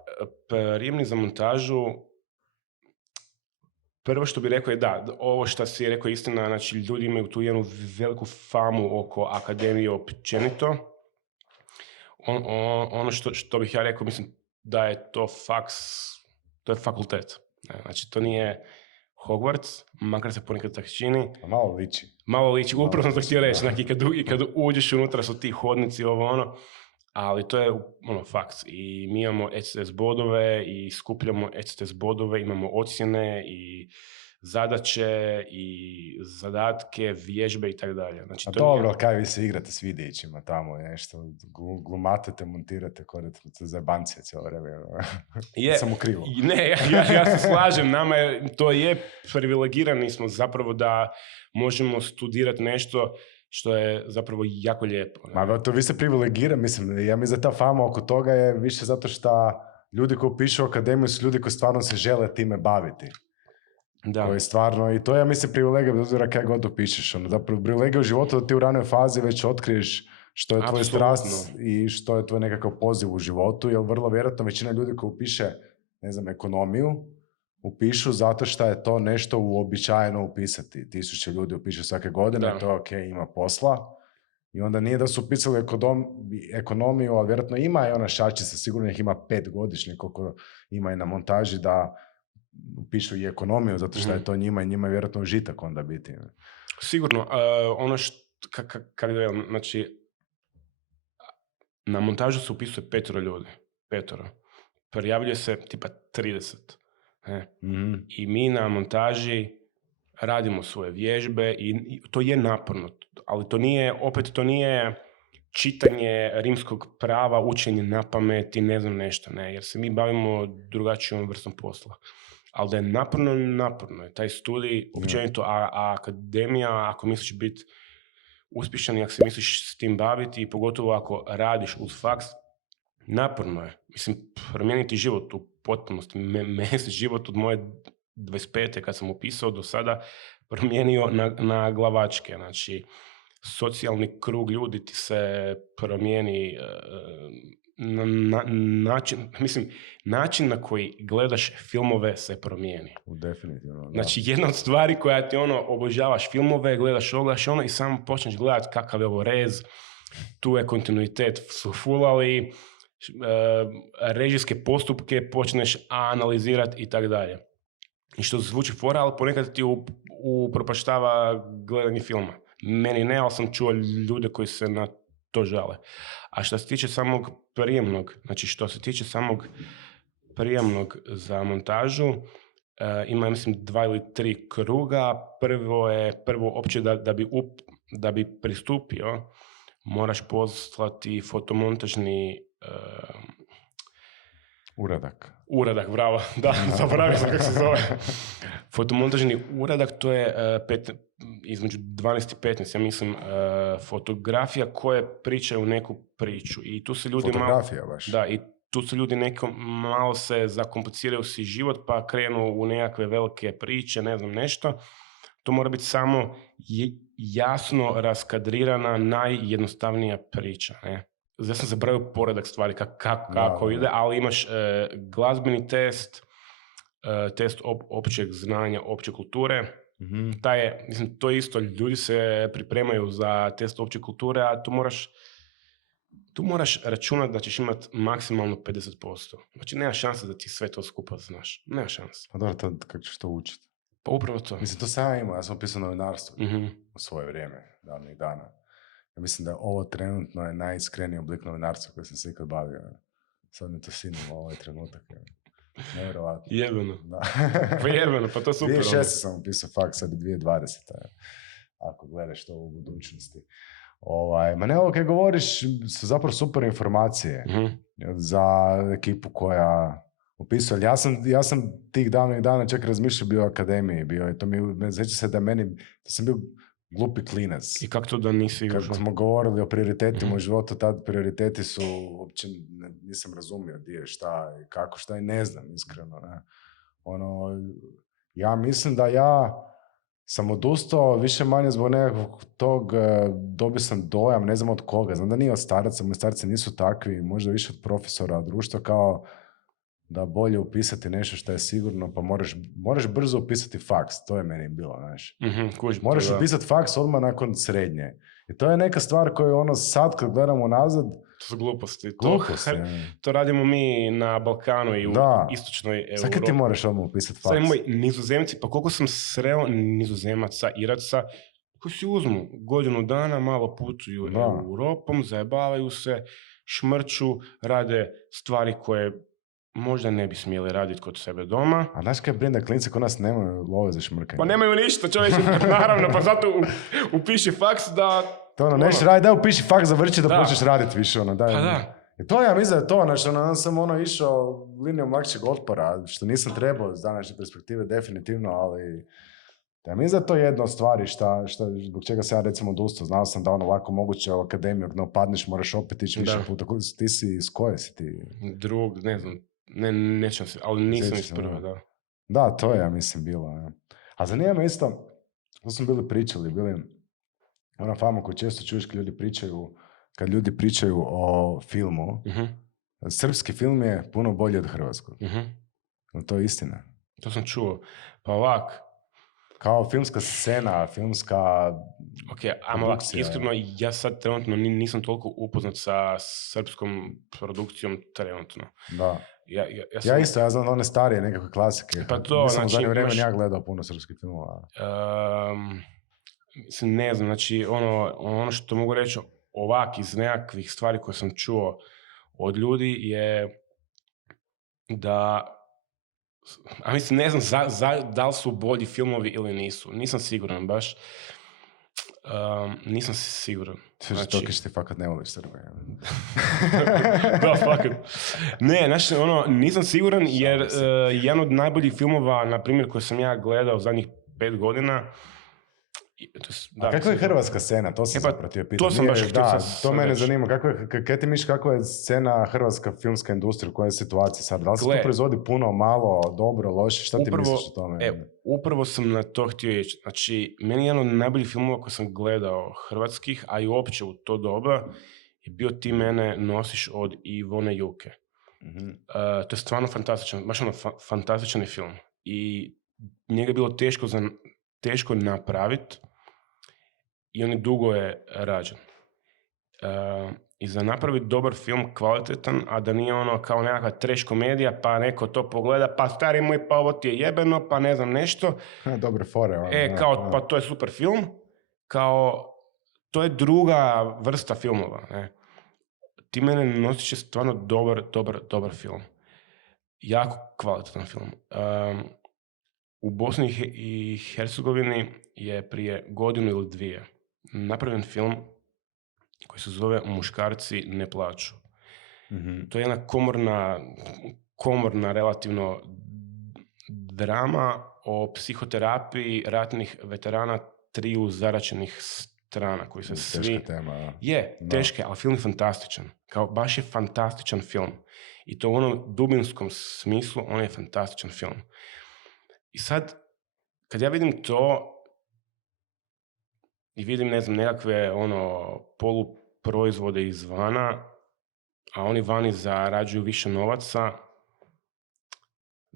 prijemni za montažu, prvo što bih rekao je ovo što si rekao istina, znači ljudi imaju tu jednu veliku famu oko akademije općenito. Ono što bih ja rekao, mislim da je to to je fakultet. Znači to nije Hogwarts, makar se ponekad tak čini. Malo liči. Upravo sam to htio reći, znači kad uđeš unutra su ti hodnici, Ali to je faks. I mi imamo ECTS bodove i skupljamo ECTS bodove, imamo ocjene i zadaće i zadatke, vježbe i tako dalje. Znači, a dobro, kaj vi se igrate s vidićima tamo, nešto, glumatete, montirate, korete za bancije cijelo vreme. Samo krivo. Ne, ja se slažem, to je privilegirani smo zapravo da možemo studirati nešto što je zapravo jako lijepo. Ne? Ma to vi se privilegirani, ja mislim da ta fama oko toga je više zato što ljudi koji pišu akademiju su ljudi koji stvarno se žele time baviti. Da. Koji stvarno, i to ja mislim privilegija, bez obzira kaj god upišeš. Da privilegija u životu da ti u ranoj fazi već otkriješ što je tvoj strast i što je tvoj nekakav poziv u životu, jer vrlo vjerojatno većina ljudi koji upiše, ne znam, ekonomiju, upišu zato što je to nešto uobičajeno upisati. 1000 ljudi upiše svake godine, to je ok, ima posla. I onda nije da su upisali ekonomiju, ali vjerojatno ima i ona šačica, sigurno ih ima 5 godišnje, koliko ima i na montaži da upišu i ekonomiju, zato što je to njima i njima je vjerojatno užitak onda biti. Sigurno. Ono znači, na montažu se upisuje 5 ljudi. 5. Prijavljuje se tipa 30. Mm-hmm. I mi na montaži radimo svoje vježbe i to je naporno, ali to nije čitanje rimskog prava, učenje na pamet i ne znam nešto, ne, jer se mi bavimo drugačijom vrstom posla. Ali da je naporno je taj studij, općenito, a akademija, ako misliš biti uspješan i ako se misliš s tim baviti, i pogotovo ako radiš uz faks, naporno je. Mislim, promijeniti život u potpunosti. Meni se život od moje 25. kad sam upisao do sada promijenio na glavačke. Znači, socijalni krug ljudi ti se promijeni, način na koji gledaš filmove se promijeni. Definitivno. Da. Znači, jedna od stvari koja ti obožavaš filmove, gledaš i samo počneš gledati kakav je ovo rez, tu je kontinuitet su fulali, režijske postupke počneš analizirati i tako dalje. I što zvuči fora, ali ponekad ti upropaštava gledanje filma. Meni ne, ali sam čuo ljude koji se na to žale. A što se tiče samog prijemnog za montažu, ima, mislim, 2 ili 3 kruga. Prvo opće da bi pristupio, moraš poslati fotomontažni Uradak, bravo. Da, zaboravio sam kako se zove. Fotomontažni uradak, to je između 12 i 15, ja mislim, fotografija koje pričaju neku priču. I tu se ljudi baš. Da, i tu se ljudi malo se zakompliciraju si život, pa krenu u nekakve velike priče, ne znam nešto. To mora biti samo jasno raskadrirana, najjednostavnija priča, ne? Ja sam zaboravio poredak stvari kako ide, ali imaš glazbeni test, test općeg znanja, opće kulture. Mm-hmm. To je isto, ljudi se pripremaju za test opće kulture, a tu moraš računati da ćeš imati maksimalno 50%. Znači, nema šanse da ti sve to skupa znaš. Nema šanse. A dobro, kako ćeš to učiti? Pa upravo to. Mislim, to sam ja imao, ja sam upisao novinarstvo u svoje vrijeme, davnih dana. Ja mislim da ovo trenutno je najiskreniji oblik novinarstva koji sam se ikad bavio. Sad mi to sinimo ovaj trenutak. Nevjerovatno. Jebeno. Pa jebeno, pa to super. 2006 sam upisao faks, sad je 2020. Ako gledaš to u budućnosti. Ma ne, ovo kaj govoriš su zapravo super informacije za ekipu koja upisuje. Ja sam tih davnih dana čak razmišljao bio u akademiji. Znači se da da sam bio glupi klinac. I kako to da nisi... Kako smo govorili o prioritetima u životu, tad prioriteti su, uopće nisam razumio gdje, šta i kako, šta i ne znam, iskreno. Ne. Ja mislim da ja sam odustao više manje zbog nekakvog tog, dobio sam dojam, ne znam od koga, znam da nije od staraca, moji starci nisu takvi, možda više od profesora, društva, kao da bolje upisati nešto što je sigurno, pa moraš brzo upisati faks, to je meni bilo, znaš. Moraš upisati faks odmah nakon srednje. I to je neka stvar koju sad kad gledamo nazad... To su gluposti. To radimo mi na Balkanu i u istočnoj Europi. Sad kad ti moraš odmah upisati faks? Sad moji Nizozemci, pa koliko sam sreo Nizozemaca, Iraca, koji si uzmu godinu dana, malo putuju Europom, zajebavaju se, šmrču, rade stvari koje možda ne bi smjeli raditi kod sebe doma. A znaš kaj brine, klinci kod nas nemaju love za šmrkanje. Pa nemaju ništa, čovječe, naravno, pa zato upiši faks da... To ono, neš raditi, daj upiši faks, završi da počneš raditi više, ono, daj. Pa da. I to ja mislim da je to, znači, ono, sam ono išao linijom lakšeg otpora, što nisam trebao iz današnje perspektive, definitivno, ali ja mislim da je to jedna od stvari zbog čega se ja recimo odustao. Znao sam da ono lako moguće u akademiju, no padneš, moraš opet ići više puta. Ti si iz koje si ti? Drug, ne znam, nećem se, ali nisam iz prva, da. Da, to je, ja mislim, bilo. Ja. A zanima me isto, to smo bili ona fama koju često čuješ kad ljudi pričaju o filmu. Srpski film je puno bolji od hrvatskog. To je istina. To sam čuo. Pa ovak. Kao filmska scena, filmska produkcija. Iskreno, ja sad trenutno nisam toliko upoznat sa srpskom produkcijom trenutno. Da. Ja isto, ja znam one starije nekakve klasike. Pa to, nisam u zadnje vrijeme ja gledao puno srpskih filmova. Mislim, ne znam, znači ono što mogu reći ovak iz nekakvih stvari koje sam čuo od ljudi je da, a mislim, ne znam da li su bolji filmovi ili nisu. Nisam siguran baš. Nisam siguran. Znači... To ti fakat ne voliš Srbe. Da, fakat. Ne, znači, nisam siguran jer jedan od najboljih filmova, na primjer, koje sam ja gledao zadnjih 5 godina. A kakva je hrvatska scena? To sam zapravo htio pitati. To sam baš htio to mene zanima. Kaj ti misliš kakva je scena hrvatska filmska industrija? U kojoj je situacija sad? Da li se to proizvodi puno, malo, dobro, loše? Šta ti misliš o tome? Upravo sam na to htio reći. Znači, meni jedan od najboljih filmova koje sam gledao hrvatskih, a i uopće u to doba, je bio Ti mene nosiš od Ivone Juke. To je stvarno fantastičan, baš fantastičan film. I njega je bilo teško napraviti i on je dugo je rađen. I za napraviti dobar film, kvalitetan, a da nije ono kao nekakva trash komedija, pa neko to pogleda, pa stari moj, pa ovo ti je jebeno, pa ne znam nešto. Dobre fore. Pa to je super film. Kao, to je druga vrsta filmova. Ne? Ti mene nosiš je stvarno dobar film. Jako kvalitetan film. U Bosni i Hercegovini je prije 1 ili 2 napravljen film koji se zove Muškarci ne plaču. To je jedna komorna relativno drama o psihoterapiji ratnih veterana 3 zaraćenih strana koji se svi... Teška tema. Teške, ali film je fantastičan. Kao, baš je fantastičan film. I to u onom dubinskom smislu, on je fantastičan film. I sad, kad ja vidim to i vidim, ne znam, nekakve poluproizvode izvana, a oni vani zarađuju više novaca,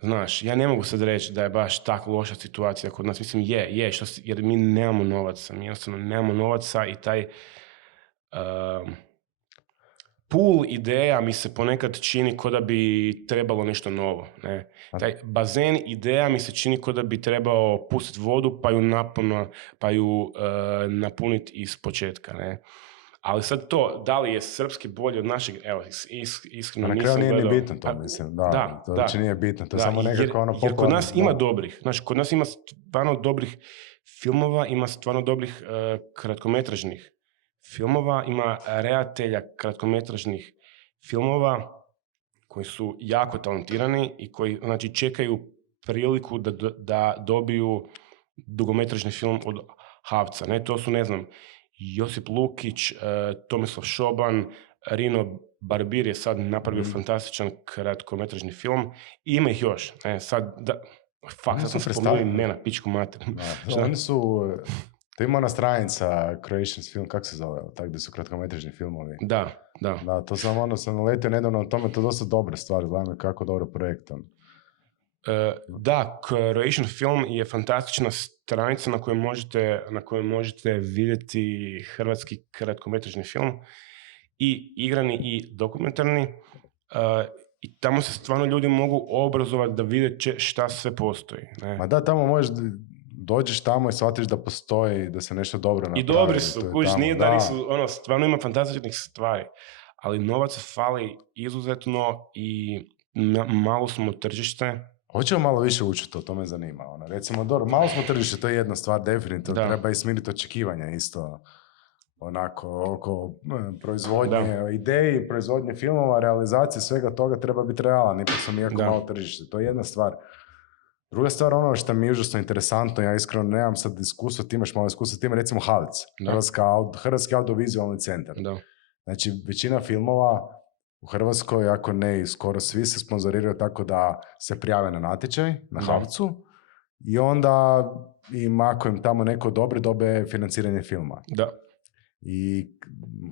znaš, ja ne mogu sad reći da je baš tako loša situacija kod nas. Mislim, jer mi nemamo novaca. Mi jednostavno nemamo novaca i taj pool ideja mi se ponekad čini ko da bi trebalo nešto novo. Ne? Taj bazen ideja mi se čini ko da bi trebao pustiti vodu pa ju napuniti iz početka. Ne? Ali sad to, da li je srpski bolji od našeg, evo, iskreno nisam gledao. Na kraju nije bitno to, mislim. To nije bitno, to je samo nekako jer kod nas ima dobrih, znači kod nas ima stvarno dobrih filmova, ima stvarno dobrih kratkometražnih filmova, ima redatelja kratkometražnih filmova koji su jako talentirani i koji, znači, čekaju priliku da dobiju dugometražni film od Havca. Ne, to su, ne znam, Josip Lukić, Tomislav Šoban, Rino Barbir je sad napravio fantastičan kratkometražni film i ima ih još. Sad sam spomenuo imena, pičku mater. Oni su... To ima ona stranica Croatians Film, kako se zove, tako gdje su kratkometražni filmovi. Da, to sam naletio nedavno na tome, to je dosta dobre stvari, gledam kako dobro projekt. Da, Croatian Film je fantastična stranica na kojoj možete vidjeti hrvatski kratkometražni film, i igrani i dokumentarni, i tamo se stvarno ljudi mogu obrazovati da vide šta sve postoji. Ne? Ma da, tamo možeš... Dođeš tamo i shvatiš da postoji, da se nešto dobro napravi. I dobri su, kužiš, nije da nisu, stvarno ima fantastičnih stvari. ali novaca fali izuzetno i malo smo tržište. Hoćemo malo više učiti, to me zanima. Recimo, dobro, malo smo tržište, to je jedna stvar, definitivno. Treba i smiriti očekivanja isto. Onako, oko proizvodnje ideji, proizvodnje filmova, realizacije, svega toga treba biti realan. Ipak smo mi jako malo tržište. To je jedna stvar. Druga stvar, ono što mi je užasno interesantno, ja iskreno nemam sad iskustvo, ti imaš malo iskustvo, ti ima recimo HAVC, Hrvatski audiovizualni centar. Da. Znači, većina filmova u Hrvatskoj, ako ne, skoro svi se sponzoriraju tako da se prijave na natječaj, na HAVC-u, i onda ako im tamo neko dobe financiranje filma. Da. I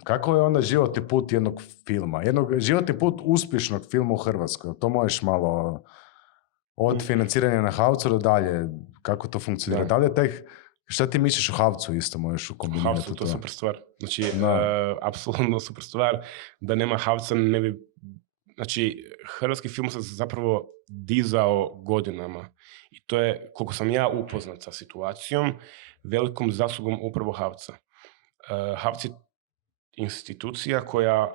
kako je onda životni put jednog filma? Životni put uspješnog filma u Hrvatskoj, to možeš malo od financiranja na HAVC-u do dalje, kako to funkcionira. Da li je šta ti misliš o HAVC-u isto možeš ukombinirati? HAVC-u to je super stvar. Znači, apsolutno super stvar. Da nema HAVC-a ne bi... Znači, hrvatski film se zapravo dizao godinama. I to je, koliko sam ja upoznat sa situacijom, velikom zaslugom upravo HAVC-a. HAVC je institucija koja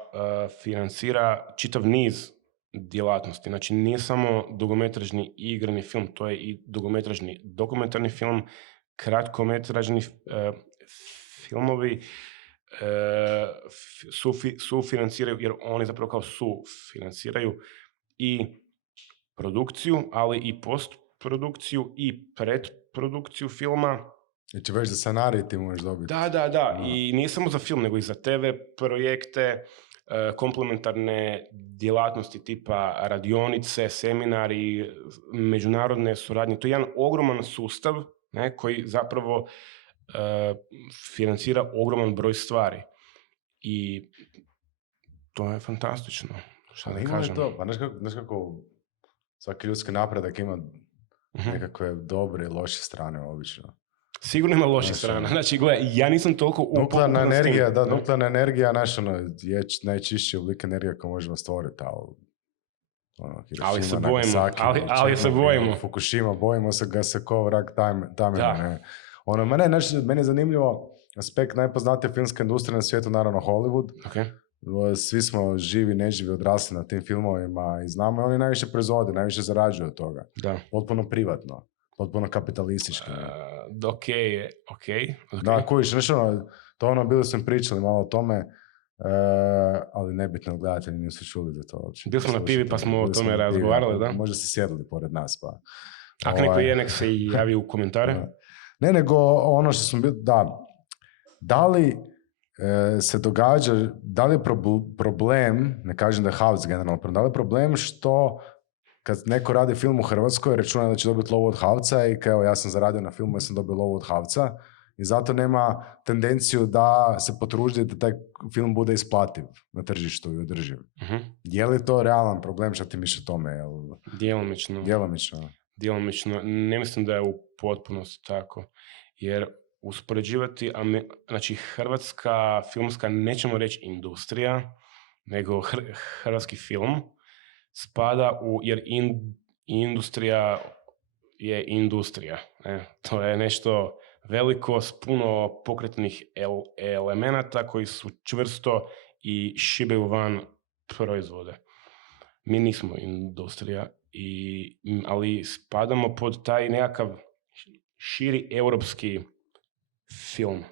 financira čitav niz djelatnosti. Znači, nije samo dugometražni i igrani film, to je i dugometražni dokumentarni film, kratkometražni filmovi sufinanciraju, jer oni zapravo kao sufinanciraju i produkciju, ali i postprodukciju i predprodukciju filma. Znači već za scenarij ti možeš dobiti. Da. I nije samo za film, nego i za TV projekte, komplementarne djelatnosti tipa radionice, seminari, međunarodne suradnje. To je jedan ogroman sustav koji zapravo financira ogroman broj stvari. I to je fantastično. Šta da kažem? To, pa znaš kako svaki ljudski napredak ima nekakve dobre i loše strane obično. Sigurno ima loše strane. Znači, gledaj, ja nisam toliko nuklearna energija, naš je najčišći oblik energije koju možemo stvoriti, ali se bojimo. Ali se bojimo. Fukushima, bojimo se ga se ko vrak tamina. Meni je zanimljivo aspekt najpoznatije filmske industrije na svijetu, naravno Hollywood. Okay. Svi smo živi, neživi, odrasli na tim filmovima i znamo, oni najviše proizvode, najviše zarađuju od toga. Da. Potpuno privatno. Potpuno kapitalistički. Okay. Da, kužiš, bili smo pričali malo o tome, ali nebitno, gledatelji nisu čuli za to uopće. Bili smo na pivi pa smo o tome razgovarali, da? Možda ste sjedili pored nas, pa... Ako neko je, nek se i javi u komentare. Ne, nego ono što smo bili, da li se događa, da li je problem, ne kažem da je HAVC generalno, da li je problem što kad neko radi film u Hrvatskoj, računa da će dobiti lovu od HAVC-a i kao ja sam zaradio na filmu, ja sam dobio lovu od HAVC-a i zato nema tendenciju da se potruži da taj film bude isplativ na tržištu i održiv. Uh-huh. Je li to realan problem, što ti misliš o tome? Djelomično. Ne mislim da je u potpunosti tako. Jer uspoređivati, znači hrvatska filmska, nećemo reći industrija, nego hrvatski film, spada jer industrija je industrija. To je nešto veliko s puno pokretnih elemenata koji su čvrsto i šibaju van proizvode. Mi nismo industrija, ali spadamo pod taj nekakav širi europski film.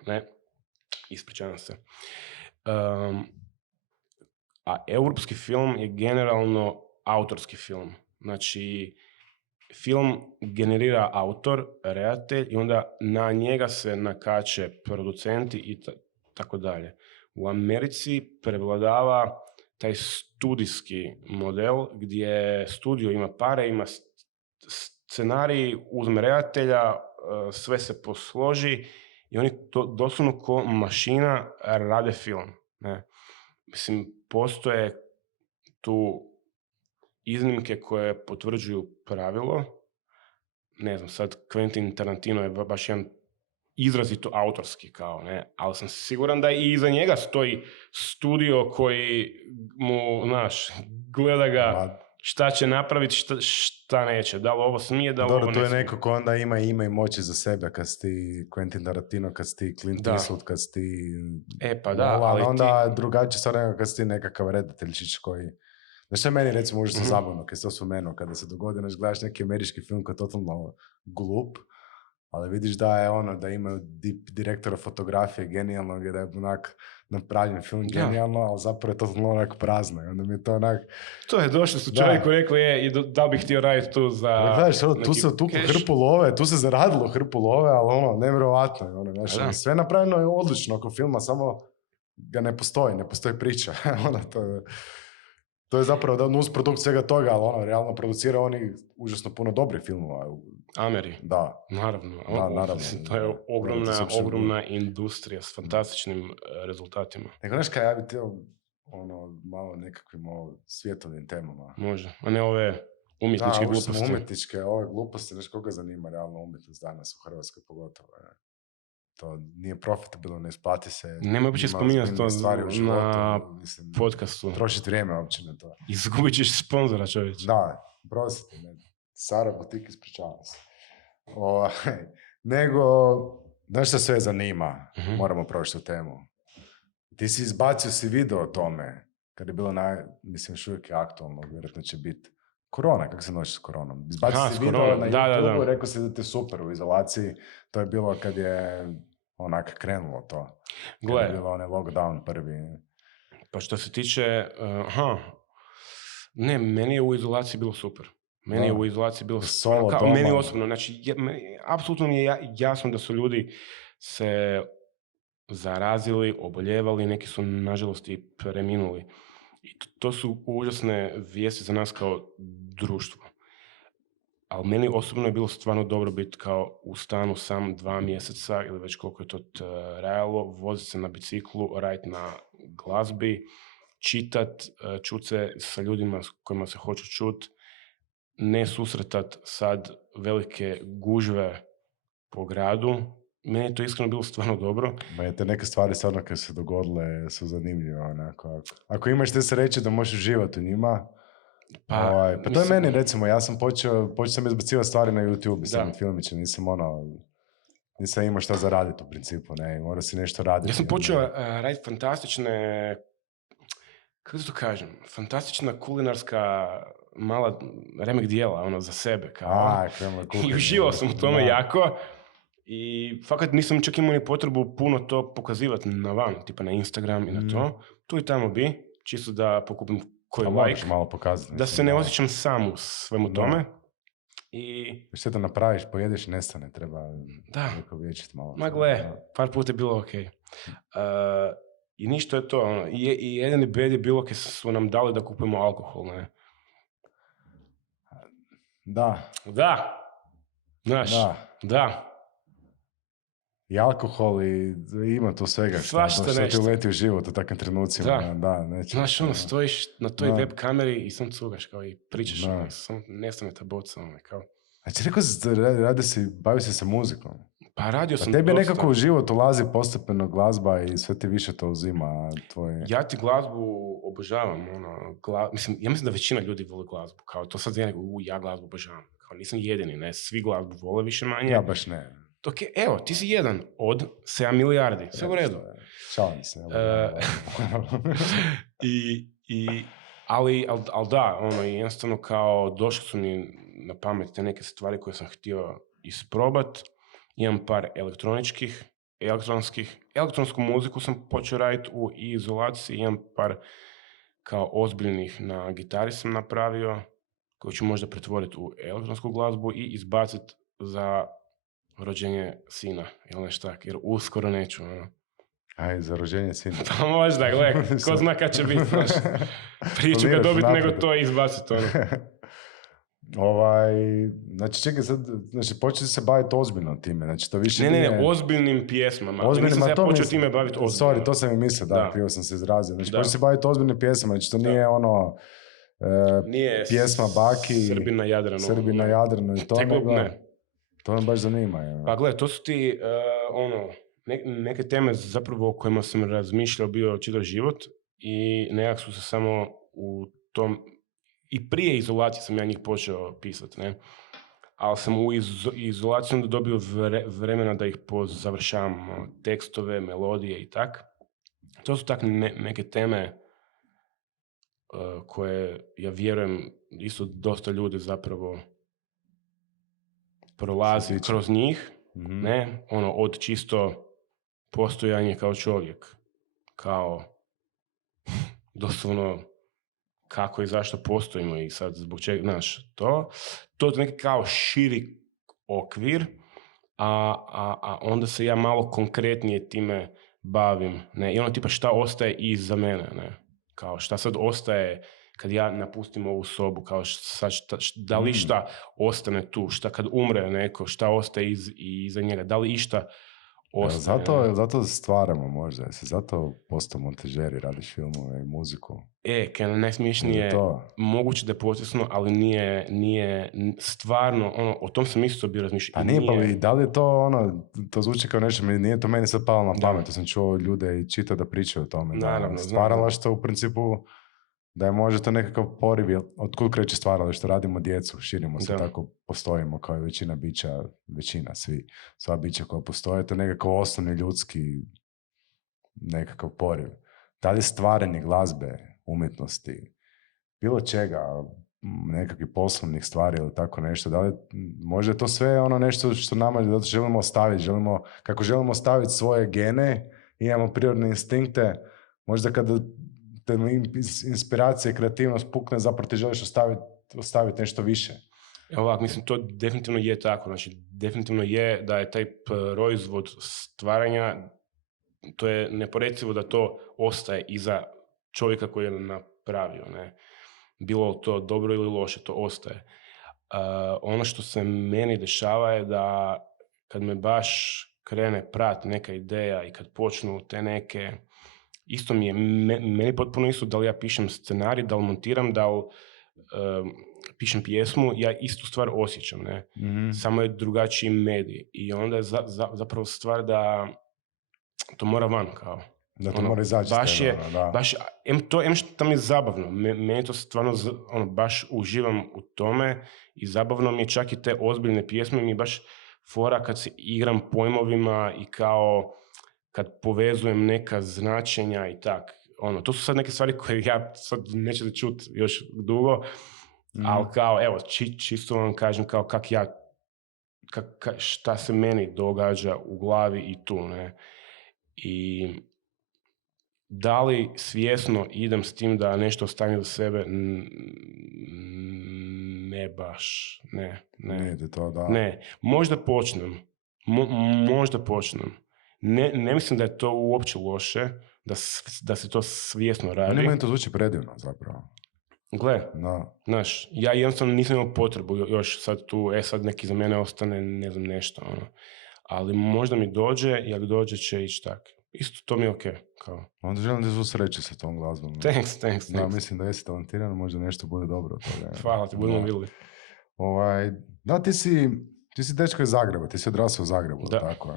Ispričavam se. A europski film je generalno autorski film. Znači, film generira autor, redatelj i onda na njega se nakače producenti i tako dalje. U Americi prevladava taj studijski model gdje studio ima pare, ima scenarij, uzme redatelja, sve se posloži i oni doslovno ko mašina rade film. Mislim, postoje tu iznimke koje potvrđuju pravilo. Ne znam, sad Quentin Tarantino je baš jedan izrazito autorski ali sam siguran da i iza njega stoji studio koji mu, gleda ga šta će napraviti, šta neće. Da li ovo smije, da li Dobro, ovo ne to je smije. neko ko onda ima ime i moći za sebe, kad si ti Quentin Tarantino, kad si ti Clint Eastwood, kad si ti... Pa da, Nolan, ali onda drugačije stvar nego kad si ti nekakav redateljčić koji... Znaš što je meni recimo užasno zabavno, kad se to spomenuo, kada se dogodi, znaš, gledaš neki američki film koji je totalno glup, ali vidiš da je ono, da imaju direktora fotografije genijalnog i da je onak napravljen film genijalno, ali zapravo je totalno onak prazno i onda mi je to onak... To je došlo su čovjeku rekli da bi htio raditi tu za... Gledaš, tu se tuklo hrpu love, tu se zaradilo hrpu love, ali ono, nevjerovatno je, ono, znaš, sve napravljeno je odlično oko filma, samo ga ne postoji priča, ono, to je zapravo da nus produkt svega toga, ali ono, realno producira oni užasno puno dobrih filmova. Ameri. Da. Naravno. Naravno. To je ogromna industrija s fantastičnim rezultatima. Nego, znaš kaj, ja bih htio ono, malo nekakvim svjetovnim temama. Može, a ne ove umjetničke gluposti. Umjetničke, ove gluposti, znaš koga zanima realno umjetnost danas u Hrvatskoj pogotovo. To nije profitabilno, ne isplati se. Nemoj uopće spominjati to stvari u životu, na mislim, podcastu. Trošiti vrijeme uopće na to. Izgubit ćeš sponzora, čovječ. Da, prostite, ne. Sara Butik, ispričavam se. Nego, znaš što sve zanima? Moramo proći tu temu. Ti si izbacio video o tome, kad je bilo mislim, još uvijek je aktualno, vjerojatno će biti korona, kako se nosiš s koronom? Izbacio si video na YouTube, rekao si da ti je super u izolaciji, to je bilo kad je onak krenulo to. Kad je bilo onaj lockdown prvi. Pa što se tiče, ne, meni je u izolaciji bilo super. Meni je u izolaciji bilo super. Meni osobno, znači, apsolutno mi je jasno da su ljudi se zarazili, oboljevali, neki su nažalost i preminuli. I to su užasne vijesti za nas kao društvo. Ali meni osobno je bilo stvarno dobro biti kao u stanu sam 2 mjeseca ili već koliko je to trajalo, voziti se na biciklu, raditi na glazbi, čitat, čut se sa ljudima s kojima se hoću čut, ne susretat sad velike gužve po gradu. Meni je to iskreno bilo stvarno dobro. Te neke stvari stvarno kad se dogodile su zanimljive. Onako. Ako imaš te sreće da možeš uživati u njima, pa to je meni recimo, ja sam počeo sam izbacivati stvari na YouTube, sam filmiće, nisam imao šta zaraditi u principu, ne, morao si nešto raditi. Ja sam počeo raditi fantastične, kako to kažem, fantastična kulinarska mala remek dijela, ono, za sebe, kao. I uživao sam u tome jako. I fakat nisam čak imao ni potrebu puno to pokazivati na van, tipa na Instagram i na to. Tu i tamo bi, čisto da pokupim koji like, malo pokazati, da se ne osjećam sam u svemu tome. I... Što to napraviš, pojedeš i nestane, treba neko vječiti malo. Ma gle, par puta je bilo okej. I ništa je to, ono. I jedini bed je bilo kad su nam dali da kupujemo alkohol, ne? Da. Znaš, da. I alkohol i ima to svega što ti uleti u život u takvim trenucima. Da, znaš, ono, stojiš na toj web kameri i sam cugaš kao i pričaš, ono, samo nestane ta boca, ono, kao. A ti rekao bavi se sa muzikom? Pa radio sam tebi nekako u život ulazi postepeno glazba i sve ti više to uzima tvoje... Ja ti glazbu obožavam, ono, ja mislim da većina ljudi vole glazbu, kao to sad ja glazbu obožavam, kao nisam jedini, ne, svi glazbu vole više manje. Ja baš ne. Evo, ti si jedan od 7 milijardi, sve u redu. Šalim se. Ali da, ono, jednostavno kao došli su mi na pamet te neke stvari koje sam htio isprobat. Imam par elektronsku muziku sam počeo raditi u izolaciji, imam par kao ozbiljnih na gitari sam napravio, koji ću možda pretvoriti u elektronsku glazbu i izbaciti za rođenje sina ili nešto tako, jer uskoro neću. Ono. Aj, za rođenje sina. Pa možda, gle, ko zna kad će biti, znaš. Prije ću ga dobiti nego to izbaciti. Ono. Znači, čekaj sad, znači, početi se baviti ozbiljno time, znači to više Ne, ozbiljnim pjesmama. Nisam se ja počeo time baviti ozbiljno. Sorry, to sam i mislio, da, krivo sam se izrazio. Znači, početi se baviti ozbiljnim pjesmama, znači to nije ono... Nije pjesma Baki, Srbin na Jadranu i to, to me baš zanima. Pa gledaj, to su ti neke teme zapravo o kojima sam razmišljao bio čitav život i nekak su se samo u tom i prije izolacije sam ja njih počeo pisati, ne. Ali sam u izolaciju onda dobio vremena da ih završavam, tekstove, melodije i tak. To su tak neke teme koje, ja vjerujem, isto dosta ljudi zapravo prolazi kroz njih, ne, ono, od čisto postojanje kao čovjek, kao doslovno kako i zašto postojimo i sad zbog čega, znaš, to je neki kao širi okvir, a onda se ja malo konkretnije time bavim, ne, i ono tipa šta ostaje iza mene, ne, kao šta sad ostaje kad ja napustim ovu sobu, kao da li šta ostane tu, šta kad umre neko, šta ostaje iza njega, da li išta ostaje. Zato stvaramo možda, jesi zato postao montažer i radiš filmove i muziku? Kaj najsmiješnije, moguće da je potisno, ali nije stvarno, ono, o tom sam isto bio razmišljao. Pa nije, pa da li je to ono, to zvuči kao nešto, nije to meni sad palo na pamet, to sam čuo ljude i čitao da pričaju o tome. Naravno, stvaralaštvo u principu, da je možda to nekakav poriv, otkud kreće stvaralaštvo, radimo djecu, širimo se, tako postojimo kao i većina, sva bića koja postoje, to je nekakav osnovni ljudski nekakav poriv. Da li stvaranje glazbe, umjetnosti, bilo čega, nekakvih poslovnih stvari ili tako nešto, da li možda je to sve ono nešto što nama želimo ostaviti, kako želimo ostaviti svoje gene, imamo prirodne instinkte, možda kada te inspiracija i kreativnost pukne, zapravo ti želiš ostaviti nešto više. Ovak, mislim, to definitivno je tako. Znači, definitivno je da je taj proizvod stvaranja, to je neporecivo da to ostaje iza čovjeka koji je napravio, ne. Bilo to dobro ili loše, to ostaje. Ono što se meni dešava je da kad me baš krene prat neka ideja i kad počnu te neke, isto mi je, meni potpuno isto da li ja pišem scenarij, da li montiram, da li pišem pjesmu, ja istu stvar osjećam, ne. Samo je drugačiji medij i onda je zapravo stvar da to mora van, kao. Da to mora izaći. Baš, što mi je zabavno, meni to stvarno, baš uživam u tome i zabavno mi je čak i te ozbiljne pjesme, mi je baš fora kad se igram pojmovima i kao kad povezujem neka značenja i tak. To su sad neke stvari koje ja sad nećete čuti još dugo, ali kao, evo, čisto vam kažem kao kak ja, šta se meni događa u glavi i tu, ne. I da li svjesno idem s tim da nešto ostavim za sebe? Ne baš, ne. Ne ide to, da. Ne, možda počnem. Možda počnem. Ne mislim da je to uopće loše, da se to svjesno radi. Meni to zvuči predivno, zapravo. Gle, znaš, ja jednostavno nisam imao potrebu još sad tu, sad neki za mene ostane, ne znam, nešto, ali možda mi dođe i ako dođe će ići tak. Isto to mi je okej, kao. Onda želim ti svu sreće sa tom glazbom. Thanks. Da, mislim da jesi talentiran, možda nešto bude dobro od toga. Hvala ti, budemo vidjeli. Da, ti si dečko iz Zagreba, ti si odrasao u Zagrebu, tako.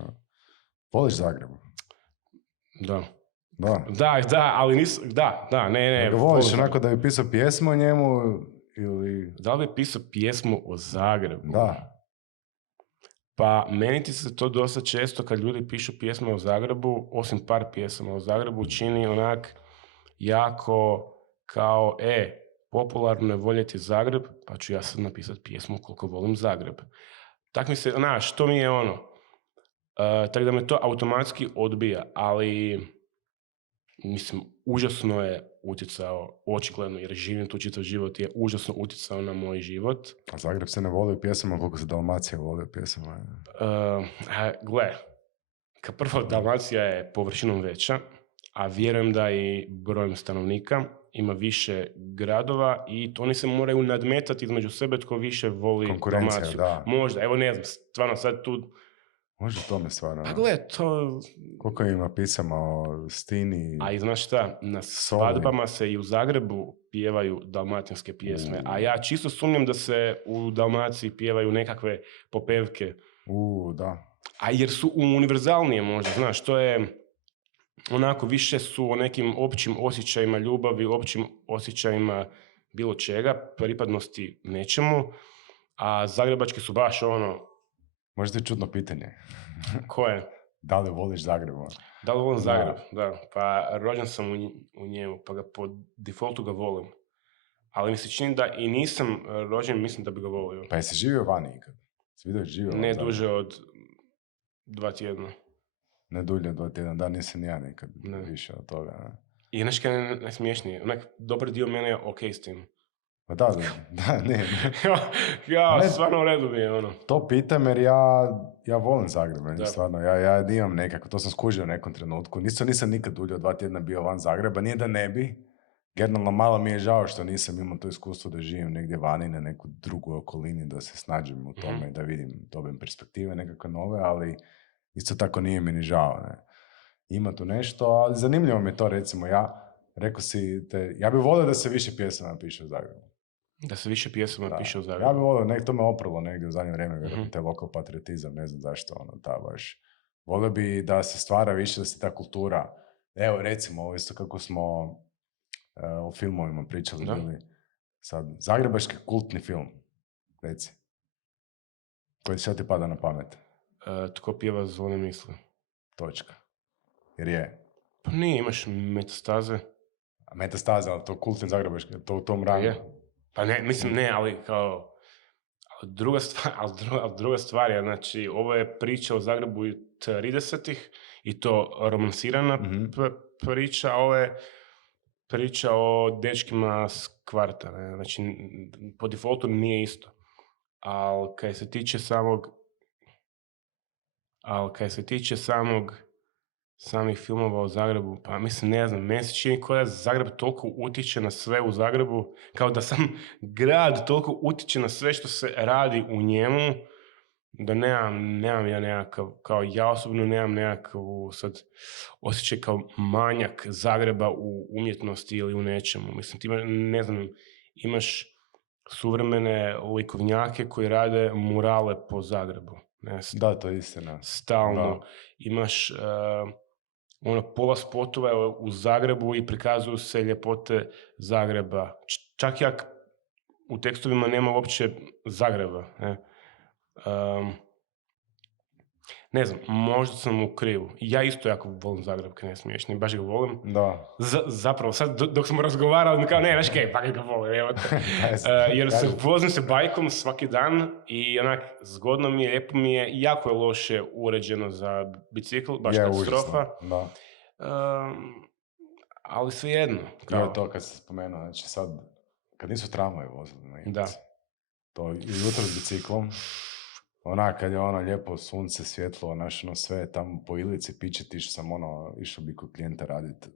Voliš Zagreb? Da. Da, ali ne. Ga voliš onako da bi pisao pjesmu o njemu ili... Da li bi pisao pjesmu o Zagrebu? Da. Pa meni ti se to dosta često kad ljudi pišu pjesme o Zagrebu, osim par pjesama o Zagrebu, čini onak jako kao, popularno je voljeti Zagreb, pa ću ja sad napisati pjesmu koliko volim Zagreb. Tak mi se, to mi je tako da me to automatski odbija, ali mislim, užasno je utjecao, očigledno, jer živim tu čitav život, je užasno utjecao na moj život. A Zagreb se ne voli u pjesama koliko se Dalmacija voli u pjesama? Gle, kao prvo, Dalmacija je površinom veća, a vjerujem da i brojem stanovnika ima više gradova i oni se moraju nadmetati između sebe tko više voli Dalmaciju. Da. Možda, evo ne znam, stvarno sad tu... Može to me stvarno. Pa gle, to... Koliko ima pisama o Stini... A i znaš šta, na svadbama se i u Zagrebu pjevaju dalmatinske pjesme, a ja čisto sumnjam da se u Dalmaciji pjevaju nekakve popevke. Da. A jer su univerzalnije možda, znaš, to je... Onako, više su o nekim općim osjećajima ljubavi, općim osjećajima bilo čega, pripadnosti nečemu, a zagrebački su baš ono... Možda je čudno pitanje. Koje? Da li voliš Zagreb? Da li volim Zagreb? Da. Pa rođen sam u njemu, pa ga po defaultu ga volim. Ali mi se čini da i nisam rođen, mislim da bi ga volio. Pa jesi živio vani ikad? Ne duže od 2 tjedna. Ne dulje od 2 tjedna, da, nisam ja nikad više od toga. Ne? I znaš kaj je najsmiješnije? Onak, dobar dio mene je okej s tim. Pa da, ne. Stvarno u redu mi je, ono. To pitam jer ja volim Zagreb, stvarno. Ja imam nekako, to sam skužio u nekom trenutku. Nisam nikad dulje od 2 tjedna bio van Zagreba, nije da ne bi. Generalno malo mi je žao što nisam imao to iskustvo da živim negdje vani na neku drugu okolini, da se snađem u tome i da vidim, dobijem perspektive nekakve nove, ali isto tako nije mi ni žao. Ne. Ima tu nešto, ali zanimljivo mi je to, recimo, ja bih volio da se više pjesama piše u Zagrebu. Da se više pjesama piše u Zagrebu. Ja bih volio, to me opralo negdje u zadnje vrijeme, vjerojatno taj lokal patriotizam, ne znam zašto, baš. Volio bi da se stvara više, da se ta kultura, evo recimo, ovo isto kako smo o filmovima pričali, bili sad, zagrebački kultni film, reci, koji sad ti pada na pamet. Tko pjeva Zvone misli. Točka. Jer je. Pa nije, imaš Metastaze. Metastaze, ali to kultni zagrebački, to u tom rangu. Pa ne, mislim ne, ali kao... Druga stvar je, znači, ovo je priča o Zagrebu 30-ih i to romansirana priča, ovo je priča o dečkima s kvarta, ne? Znači, po defaultu nije isto. Ali kaj se tiče samih filmova o Zagrebu, pa mislim, ne znam, meni se čini kao da Zagreb toliko utječe na sve u Zagrebu, kao da sam grad toliko utječe na sve što se radi u njemu, da nemam ja nekakav, kao ja osobno nemam nekakav sad osjećaj kao manjak Zagreba u umjetnosti ili u nečemu. Mislim, ti ne znam, imaš suvremene likovnjake koji rade murale po Zagrebu. Ne, da, to je istina. Stalno. Da. Imaš pola spotova u Zagrebu i prikazuju se ljepote Zagreba. Čak jak u tekstovima nema uopće Zagreba. Ne znam, možda sam u krivu. Ja isto jako volim Zagreb, kaj ne smiješni, baš ga volim. Da. Zapravo, sad dok smo razgovarali, kao, ne, znaš kaj, pa ga volim, evo te. Jer vozim se bajkom svaki dan i onak, zgodno mi je, lijepo mi je, jako je loše uređeno za bicikl, baš katastrofa. Da. Ali svejedno. Kao to kad se spomenuo, znači sad, kad nisu tramvaji vozili na Ilici. Da. To jutro s biciklom. Kad je lijepo sunce, svjetlo, sve tamo po Ilici pičetiš, sam išao bi kod klijenta raditi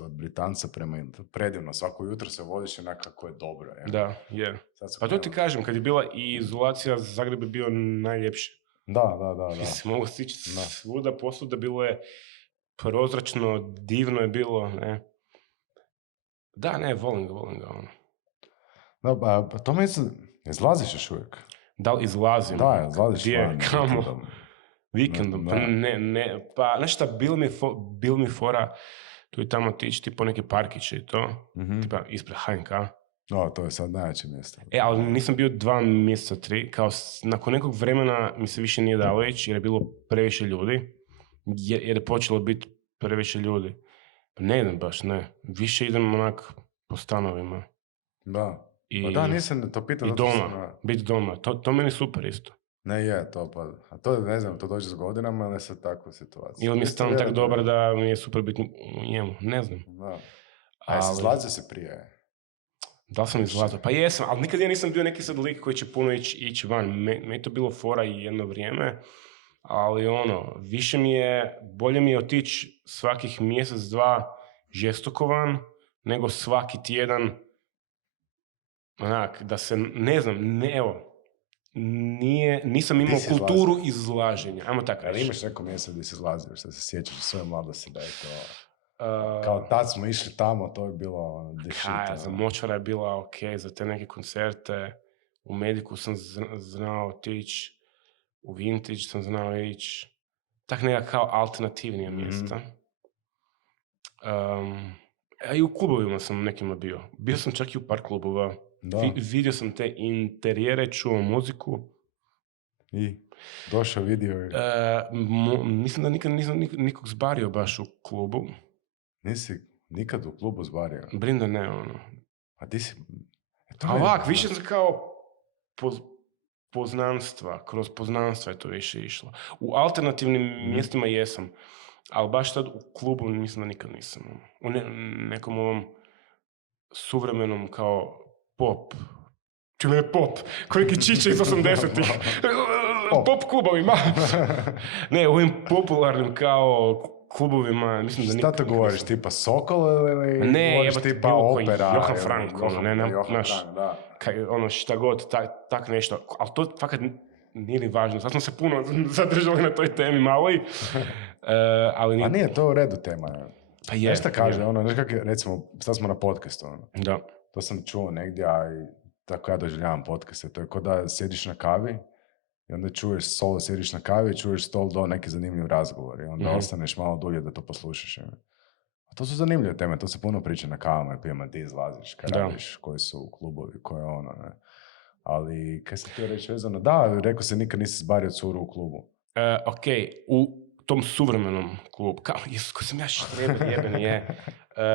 od Britanca prema Ilici. Predivno, svako jutro se vodiš kako je dobro. Je. Da, je. Pa to ti kažem, kad je bila i izolacija, Zagreb je bio najljepši. Da. Se mogu stići svuda, posvuda, bilo je prozračno, divno je bilo, ne. Da, ne, volim ga. Da, pa to izlaziš još uvijek. Da li izlazim? Da, izlaziš van. Kamo? Vikendom. Pa ne. Pa, znaš šta, bil mi fora tu i tamo tići, tipo neke parkiće i to. Tipa ispred HNK. To je sad najjače mjesto. Ali nisam bio 2 mjeseca, 3. Kao nakon nekog vremena mi se više nije dalo ići jer je bilo previše ljudi. Jer je počelo biti previše ljudi. Pa ne idem baš, ne. Više idem onak po stanovima. Da. Da, nisam to pitao. I doma, biti doma. To meni super isto. Ne, je to, pa. A to, ne znam, to dođe s godinama, ali se takva situacija. Ili mi je stan tako dobar da mi je super biti u njemu, ne znam. Da. A jesi izlazio se prije? Da li sam izlazio? Pa jesam, ali nikad ja nisam bio neki sad lik koji će puno ići van. Meni to bilo fora i jedno vrijeme, ali bolje mi je otići svakih mjesec, 2 žestoko van, nego svaki tjedan da se, ne znam, nisam imao kulturu izlaženja. Ajmo tako reći. Ali imaš neko mjesto gdje si izlazio, što se sjećaš svoje mladosti da je to... Kao tad smo išli tamo, to je bilo dešito. Za Močvara je bila ok, za te neke koncerte. U Mediku sam znao otići, u Vintage sam znao ići. Tak neka kao alternativnija mjesta. A i u klubovima sam nekima bio. Bio sam čak i u par klubova. Vidio sam te interijere, čuo muziku. I došao, vidio je. Mislim da nikad nisam nikog zbario baš u klubu. Nisi nikad u klubu zbario? Brin da ne, ono. A ti si... A ovak, više sam kao poznanstva, kroz poznanstva je to više išlo. U alternativnim mjestima jesam, ali baš tad u klubu mislim da nikad nisam. U nekom ovom suvremenom kao pop. Čujem je pop, ko neki čiče iz 80-ih. Pop klubovima. Ne, u ovim popularnim kao klubovima, mislim da nikad... Šta to govoriš, tipa Sokol ili ne, govoriš tipa opera? Johan Frank, ono šta god, tak nešto. Ali to fakat nije ni važno. Sad smo se puno zadržali na toj temi maloj. Ali a nije to u redu tema. Pa je. Nešto kaže, ono, znaš kak je, recimo, sad smo na podcastu. Ono. Da. To sam čuo negdje, a i tako ja doživljavam podcaste. To je kao da sjediš na kavi i onda čuješ solo, sjediš na kavi i čuješ stol do neki zanimljiv razgovor. I onda ostaneš malo dulje da to poslušaš. A to su zanimljive teme, to se puno priča na kavama i pijama, ti izlaziš, kad radiš, koji su klubovi, koje ono, ne. Ali, kaj sam htio reći vezano? Da, rekao se nikad nisi zbario curu u klubu. Ok, u tom suvremenom klubu, kao, jesu, ko sam ja jebeni je,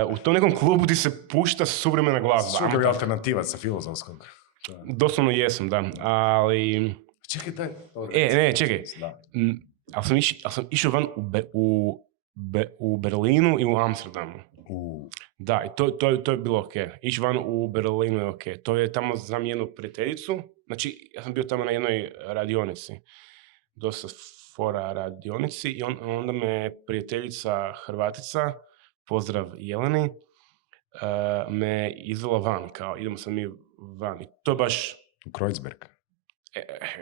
u tom nekom klubu ti se pušta suvremena glazba. Suvremena alternativac sa filozofskog. Doslovno jesam, da, ali... Čekaj, daj. Ne, čekaj. Ali sam išao van u Berlinu i u Amsterdamu. Da, i to je bilo ok. Ići van u Berlinu je ok. To je tamo, znam jednu prijateljicu. Znači, ja sam bio tamo na jednoj radionici. Dosta fora radionici. I onda me prijateljica Hrvatica, pozdrav Jeleni, me izvela van. Kao, idemo sad mi van. I to je baš... U Kreuzberg.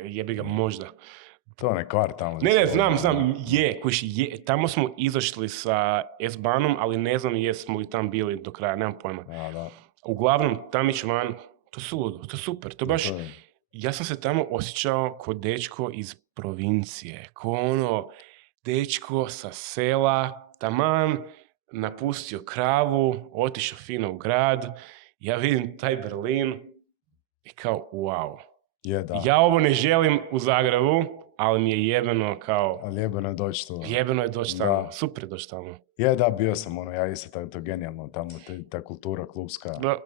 Jebi ga, možda. To ne kvar tamo. Ne, znam, je. Tamo smo izašli sa S-banom, ali ne znam jesmo li tam bili do kraja, nemam pojma. Da. Uglavnom, tam ići van, to je ludo, to je super, to baš... Ja sam se tamo osjećao ko dečko iz provincije, ko ono, dečko sa sela, taman, napustio kravu, otišao fino u grad, ja vidim taj Berlin i kao, wow. Ja ovo ne želim u Zagrebu, ali mi je jebeno kao... Ali jebeno je doći to. Jebeno je doći tamo, super je doći tamo. Da, bio sam, ja isto to genijalno tamo, ta kultura klubska. Da.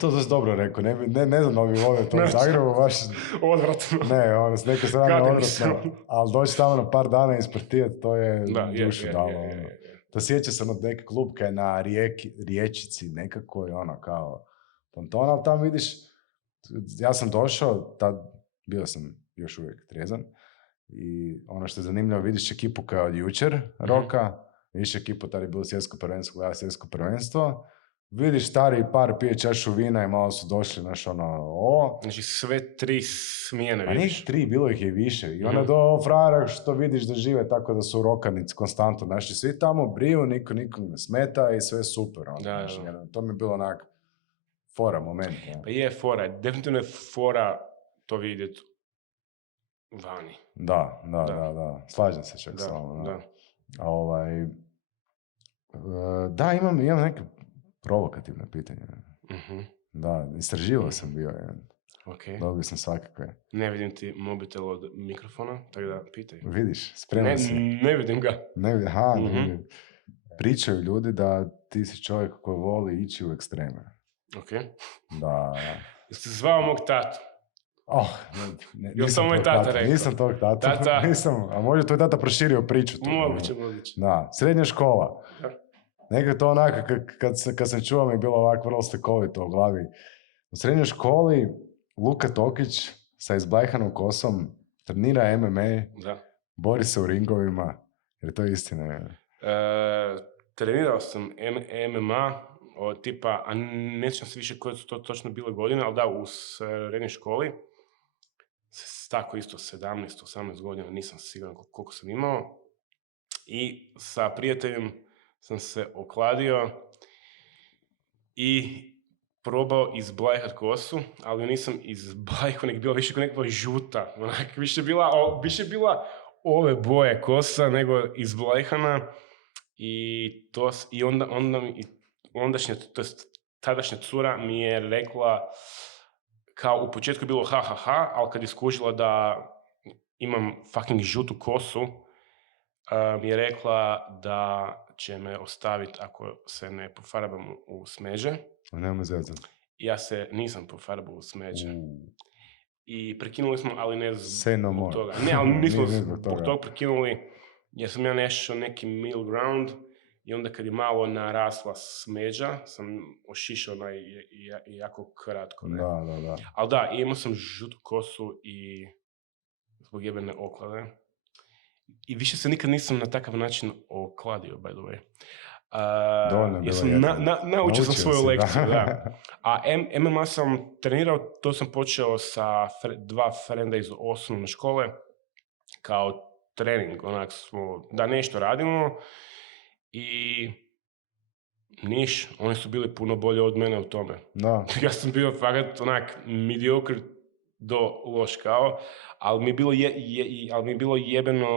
To si dobro rekao, ne znam da bi volio to u Zagrebu, baš... Odvratno. Ne, s neke strane odvratno, ali doći tamo na par dana isprtijeti, to je dušu dalo. To sjeća sam od neke klubke na Riječici, nekako je ono kao ponton, ali tamo vidiš, ja sam došao, tad bio sam još uvijek trezan, i ono što je zanimljivo, vidiš ekipu kao od jučer, Roka, vidiš ekipu, tada je bilo svjetsko prvenstvo, gleda svjetsko prvenstvo, vidiš stari par pije čašu vina i malo su došli, znaš, Znači sve 3 smjene vidiš. A njih 3, bilo ih je više. I onda do frajera što vidiš da žive tako da su rokanici konstantno. Znači, svi tamo briju, niko ne smeta i sve super. Znači, to mi je bilo onak fora moment. Pa je fora, definitivno je fora to vidjeti vani. Da. Slažem se čak s vama. Da. Da, imam neke provokativne pitanje. Da, istraživao sam bio. Okay. Dobio sam svakakve. Ne vidim ti mobitel od mikrofona, tako da pitaj. Vidiš, spreman si. Ne vidim ga. Ne vidim. Pričaju ljudi da ti si čovjek koji voli ići u ekstreme. Ok. Da. Jesi zvao mog tatu? Nisam moj tata rekao. Nisam tog tata. A možda tvoj tata proširio priču. Moguće. Da, srednja škola. Nekako to onako, kad sam čuo mi je bilo ovako vrlo slikovito u glavi. U srednjoj školi Luka Tokić sa izblajhanom kosom trenira MMA, bori se u ringovima, jer to je istina. Trenirao sam MMA, tipa, a ne sjećam se više koje su to točno bile godine, ali da, u srednjoj školi, tako isto 17-18 godina, nisam siguran koliko sam imao, i sa prijateljem sam se okladio i probao izblajhat kosu, ali nisam izblajhao, nek bila više kao nekakva žuta, više bila ove boje kosa nego izblajhana, i onda ondašnja, tadašnja cura mi je rekla, kao u početku je bilo ha, ali kad je skužila da imam fucking žutu kosu, mi je rekla da će me ostaviti ako se ne pofarbam u smeđe. Nema zezat. Ja se nisam pofarbao u smeđe. I prekinuli smo, ali ne zbog toga. Ne, ali nismo zbog toga prekinuli, jer sam ja nešto neki middle ground i onda kad je malo narasla smeđa, sam ošišao na jako kratko. Ne? Da. Ali da, imao sam žutu kosu i zbog jebene oklade. I više se nikad nisam na takav način okladio, by the way. Jer sam naučio sam svoju lekciju, da. A MMA sam trenirao, to sam počeo sa 2 frenda iz osnovne škole, kao trening, onak smo, da nešto radimo i niš, oni su bili puno bolje od mene u tome. Da. Ja sam bio fakat onak mediocre do loš kao, ali mi je bilo jebeno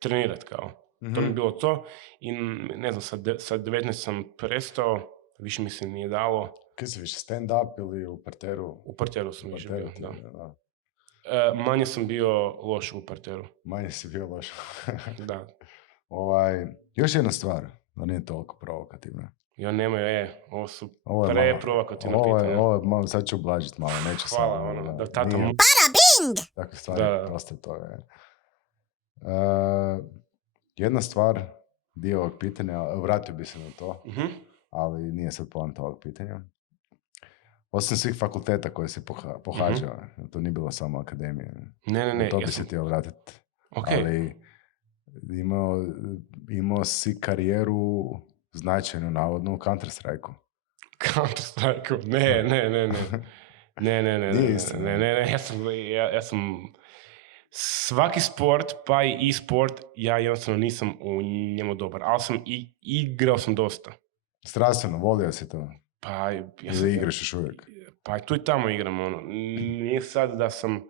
trenirat kao. Mm-hmm. To mi je bilo to i ne znam, sa 19 sam prestao, više mi se nije dalo. Kaj si više, stand-up ili u parteru? U parteru sam više bio, da. Manje sam bio loš u parteru. Manje si bio loš. Da. Još jedna stvar, da nije toliko provokativna. Ja nemaju, ovo su preprovokativna pitanja. Sad ću ublažiti malo, neću sad. Hvala, da tata... Parabing! Takve stvari, dosta to je. Jedna stvar, dio ovog pitanja, vratio bi se na to, ali nije sad poanta ovog pitanja. Osim svih fakulteta koje si pohađao, to nije bilo samo akademija. Ne. To bi se htio vratiti. Okay. Ali imao si karijeru značajnu, navodno, u Counter-Strike-u. Counter-Strike-u? Ne. Ne. Ja sam svaki sport, pa i e-sport, ja jednostavno nisam u njemu dobar, ali igrao sam dosta. Strastveno, volio si to? Pa, ili igraš još uvijek? Pa tu i tamo igram, nije sad da sam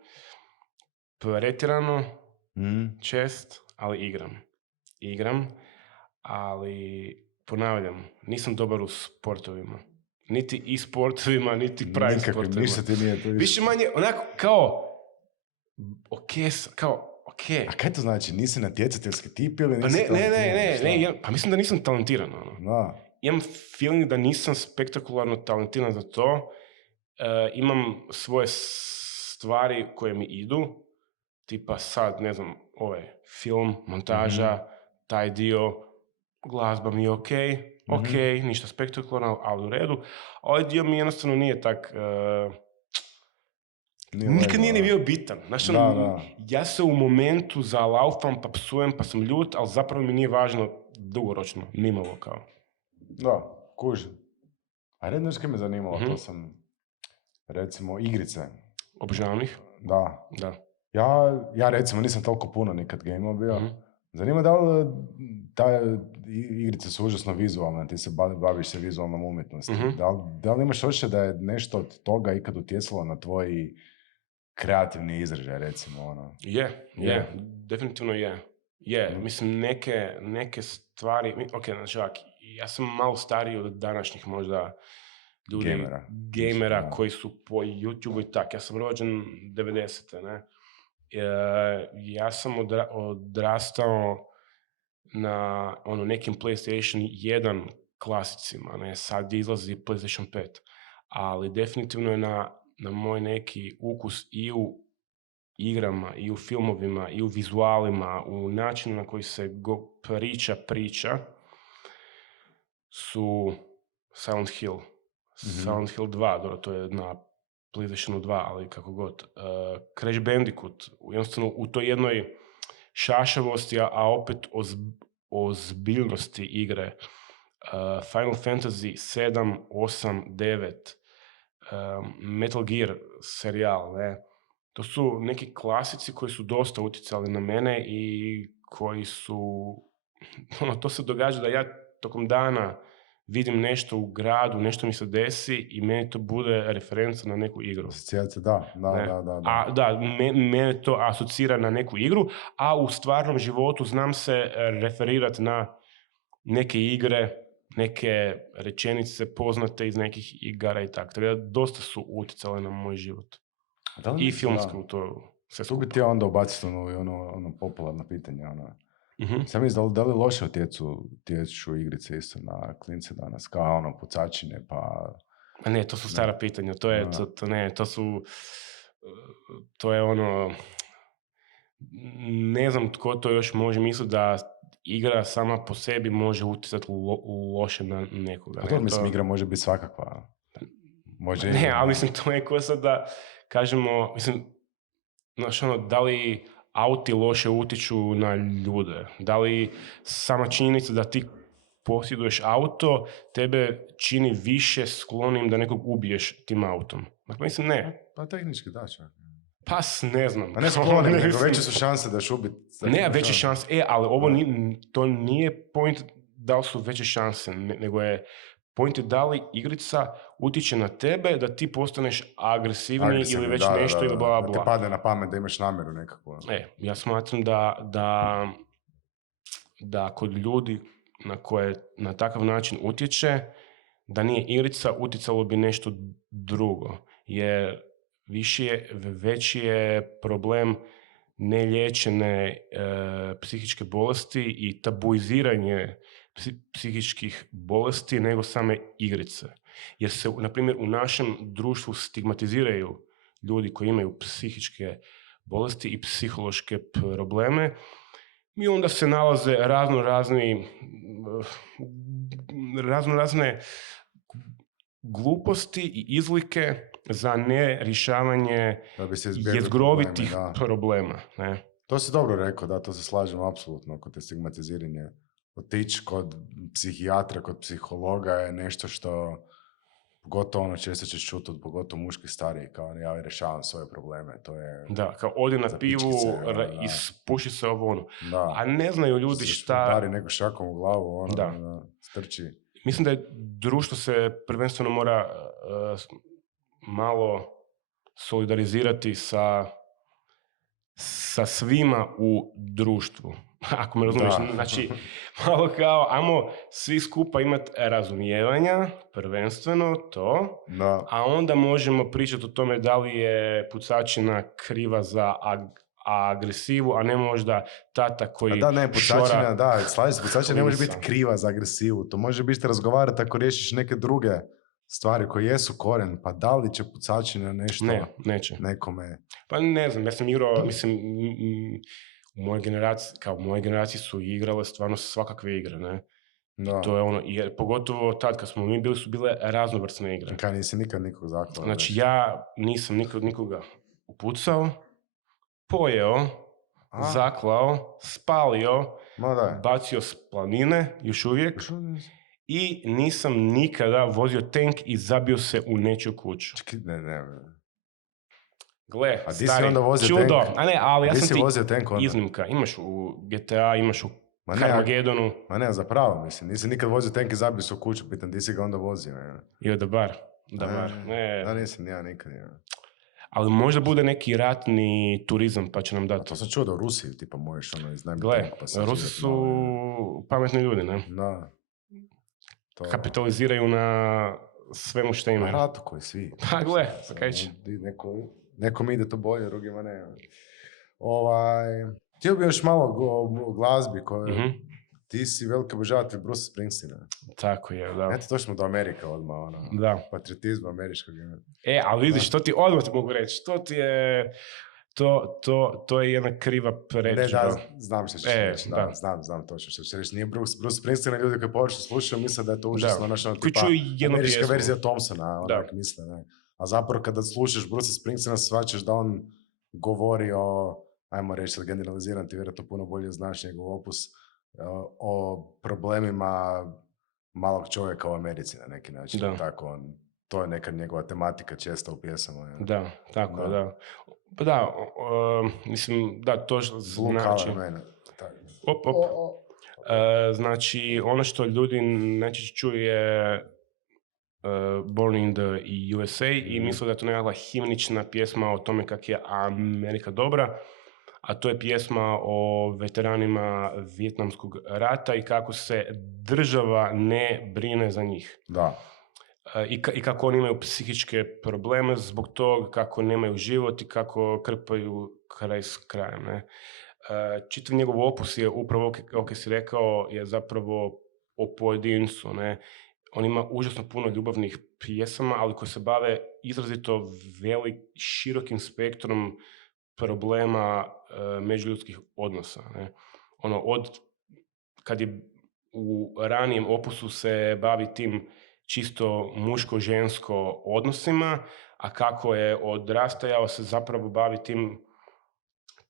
pretjerano čest, ali igram, ali ponavljam, nisam dobar u sportovima. Niti e-sportovima, niti pravi sportovima. Ništa ti nije to više. Više manje, onako, kao, ok. A kaj to znači? Nisi natjecateljski tip ili nisi talentiran? Ne, pa mislim da nisam talentiran. Da. Imam feeling da nisam spektakularno talentiran za to. Imam svoje stvari koje mi idu, tipa sad, ne znam, film, montaža, taj dio, glazba mi je ok, ništa spektakularno, ali u redu. Ovaj dio mi jednostavno nije tak... nikad nije ni bio bitan. Znaš, ja se u momentu zalaufam, pa psujem, pa sam ljut, ali zapravo mi nije važno dugoročno, nimalo kao. Da, kužim. A redno što me zanimalo, to sam, recimo, igrice. Obožavam ih? Da. Ja recimo nisam toliko puno nikad game-o bio. Zanima da li ta igrice su užasno vizualne, ti se baviš se vizualnom umjetnosti. Da li imaš osjećaj da je nešto od toga ikad utjecalo na tvoj kreativni izražaj, recimo? Je, definitivno je. Mislim, neke stvari, znači ja sam malo stariji od današnjih možda ljudi, gamera koji su po YouTube i tak. Ja sam rođen 90-te, ne? Ja sam odrastao na nekim PlayStation 1 klasicima, ne? Sad izlazi PlayStation 5, ali definitivno je na moj neki ukus i u igrama, i u filmovima, i u vizualima, u načinu na koji se priča, su Silent Hill. Silent Hill 2, dobro, to je na PlayStationu 2, ali kako god. Crash Bandicoot, jednostavno u toj jednoj šašavosti, a opet ozbiljnosti igre. Final Fantasy 7, 8, 9, Metal Gear serijal, ne? To su neki klasici koji su dosta utjecali na mene i koji su... to se događa da ja tokom dana vidim nešto u gradu, nešto mi se desi i meni to bude referenca na neku igru. Asocijacija, da. Mene to asocira na neku igru, a u stvarnom životu znam se referirati na neke igre neke rečenice poznate iz nekih igara i tako. Tako da dosta su utjecale na moj život. I filmski u to sve skupa. Tu bi ti onda ubaciti ono popularno pitanje. Sam mislim, da li loše utječu igrice isto na klince danas? Kao ono, pucačine, pa... A ne, to su stara pitanja. To je ono... Ne znam tko to još može misliti da igra sama po sebi može utjecati loše na nekoga. Pa mislim, igra može biti svakakva. Može... Ne, ali mislim, to je ko sad da kažemo, mislim, znaš ono, da li auti loše utječu na ljude? Da li sama činjenica da ti posjeduješ auto tebe čini više sklonim da nekog ubiješ tim autom? Dakle, mislim, ne. Pa tehnički da, čak. Pa ne znam. Pa ne sklonim, nego veće su šanse da ćeš ubiti. Ne, veće šanse. Ali ovo to nije point da li su veće šanse, nego je point je da li igrica utječe na tebe da ti postaneš agresivni ili već nešto ili bla bla bla. Da ti padne na pamet da imaš namjeru nekako. Ja smatram da kod ljudi na koje na takav način utječe, da nije igrica, utjecalo bi nešto drugo. Jer veći je problem neliječene psihičke bolesti i tabuiziranje psihičkih bolesti nego same igrice. Jer se, na primjer, u našem društvu stigmatiziraju ljudi koji imaju psihičke bolesti i psihološke probleme i onda se nalaze razne gluposti i izlike za nerješavanje jezgrovitih problema. Ne? To si dobro rekao, da, to se slažem apsolutno kod te stigmatiziranje. Otići kod psihijatra, kod psihologa je nešto što pogotovo često ćeš čuti od pogotovo muških starijih, kao ja rješavam svoje probleme. To je da, kao odi na pivu, ispuši se ovo ono. Da. A ne znaju ljudi šta... Dari neko šakom u glavu, strči. Mislim da je društvo se prvenstveno mora malo solidarizirati sa svima u društvu. Ako me razumiješ, znači malo kao, ajmo svi skupa imati razumijevanja, prvenstveno to, a onda možemo pričati o tome da li je pucačina kriva za agresivu, a ne možda tata koji pucačina, pucačina ne može biti kriva za agresivu, to može biti razgovarati ako riješiš neke druge stvari koje jesu koren, pa da li će pucačina nešto neće. Nekome... Pa ne znam, ja sam igrao, u mojoj generaciji su igrale stvarno svakakve igre, ne? Da. To je ono, jer pogotovo tad kad smo mi bili, su bile raznovrsne igre. Kaj nisi nikad nikog zaklao? Znači ja nisam nikoga upucao, pojeo, zaklao, spalio, bacio s planine, još uvijek. I nisam nikada vozio tank i zabio se u nečiju kuću. Ne. Gle, a di si onda vozio čudo. tank? A ne, ali ja sam ti tank iznimka. Imaš u GTA, imaš u Carmagedonu. Ma ne, zapravo, nisi nikad vozio tank i zabio se u kuću, pitam, di si ga onda vozio? Jo, da bar. Ne. Da, nisam ja nikad. Ali možda bude neki ratni turizam, pa će nam dati. To sam čuo da u Rusiji, tipa, možeš iznajmiti tank. Gle, Rusi su pametni ljudi, ne? Da. Kapitaliziraju na svemu što imaju. Ratu koji svi. Pa gle, kaj će. Nekom ide to bolje, drugima ne. Htio bi još malo o glazbi koje... Ti si veliki obožavatelj Bruce Springsteena. Tako je, da. Eto, došli smo do Amerika odmah, patriotizma američkog. Ali vidiš, to ti odmah ti mogu reći. To ti je... To je jedna kriva predžba. Da, znam što ćeš reći. Znam točno što ćeš reći. Nije Bruce Springsteen, ljudi koji površno slušaju misle da je to užasno. Tipa američka verzija Thompsona, onak misle. Ne. A zapravo kada slušaš Bruce Springsteena, shvaćaš da on govori o, ajmo reći, sad generaliziram, ti vjerojatno puno bolje znaš njegov opus, o problemima malog čovjeka u Americi na neki način. Tako, to je neka njegova tematika često u pjesama. Da, tako, da. Pa da, mislim, da, to znači... Znači, ono što ljudi najčešće čuju je Born in the USA i misle da je to nekakva himnična pjesma o tome kak je Amerika dobra, a to je pjesma o veteranima Vijetnamskog rata i kako se država ne brine za njih. Da. I kako oni imaju psihičke probleme zbog toga, kako nemaju život i kako krpaju kraj s krajem. Ne? Čitav njegov opus je upravo, kako si rekao, je zapravo o pojedincu. Ne? On ima užasno puno ljubavnih pjesama, ali koje se bave izrazito širokim spektrom problema međuljudskih odnosa. Ne? Kad je u ranijem opusu se bavi tim čisto muško-žensko odnosima, a kako je odrastajao se zapravo bavi tim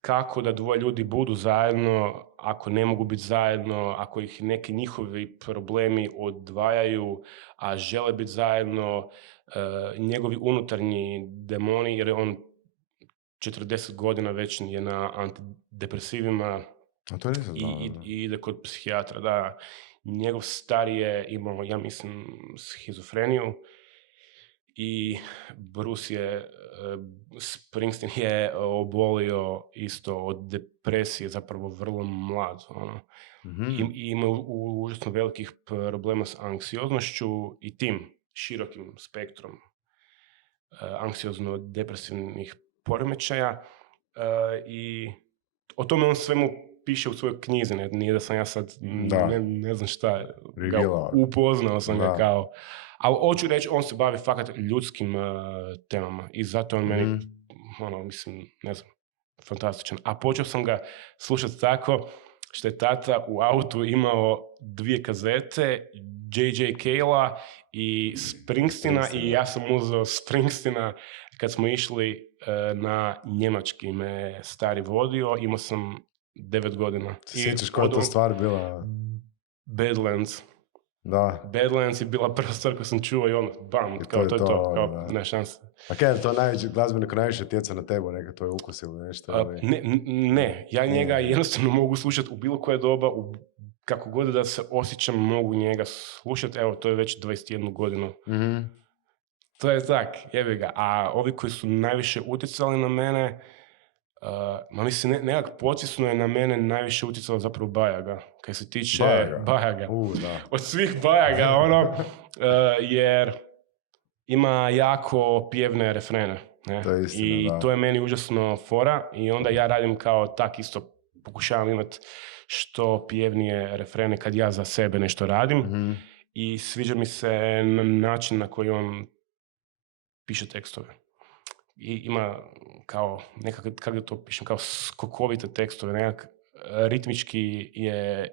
kako da dvoje ljudi budu zajedno, ako ne mogu biti zajedno, ako ih neki njihovi problemi odvajaju, a žele biti zajedno, njegovi unutarnji demoni, jer je on 40 godina već je na antidepresivima i ide kod psihijatra, da. Njegov stari je imao, ja mislim, schizofreniju i Springsteen je obolio isto od depresije, zapravo vrlo mlad. I imao užasno velikih problema s anksioznošću i tim širokim spektrom anksiozno-depresivnih poremećaja. I o tome on svemu piše u svojoj knjizi, nije da sam ja sad ne znam šta, upoznao sam ga kao, ali hoću reći, on se bavi fakat ljudskim temama i zato on meni, mislim, ne znam, fantastičan. A počeo sam ga slušati tako što je tata u autu imao 2 kazete, J.J. Cale'a i Springsteena i ja sam uzeo Springsteena kad smo išli na njemački, me stari vodio, imao sam 9 godina. Sjećaš koja to stvar bila? Badlands. Da. Badlands je bila prva stvar koju sam čuo i bam, kao to je to, kao, ne šanse. A kaj je to najveći glazbenik najviše tjeca na tebu, neka to je ukus ili nešto? Ne, ja njega jednostavno mogu slušati u bilo koje doba, kako god da se osjećam, mogu njega slušati, evo, to je već 21 godinu. Mm-hmm. To je tak, jebi ga. A ovi koji su najviše utjecali na mene, mislim, nekak pocisno je na mene najviše utjecalo zapravo Bajaga. Kaj se tiče Bajaga. Od svih Bajaga, jer ima jako pjevne refrene. Ne? To je istina, to je meni užasno fora i onda ja radim kao tak isto, pokušavam imati što pjevnije refrene kad ja za sebe nešto radim. Mm-hmm. I sviđa mi se način na koji on piše tekstove. I ima kao, kako da to pišem, kao skokovite tekstove, nekak ritmički je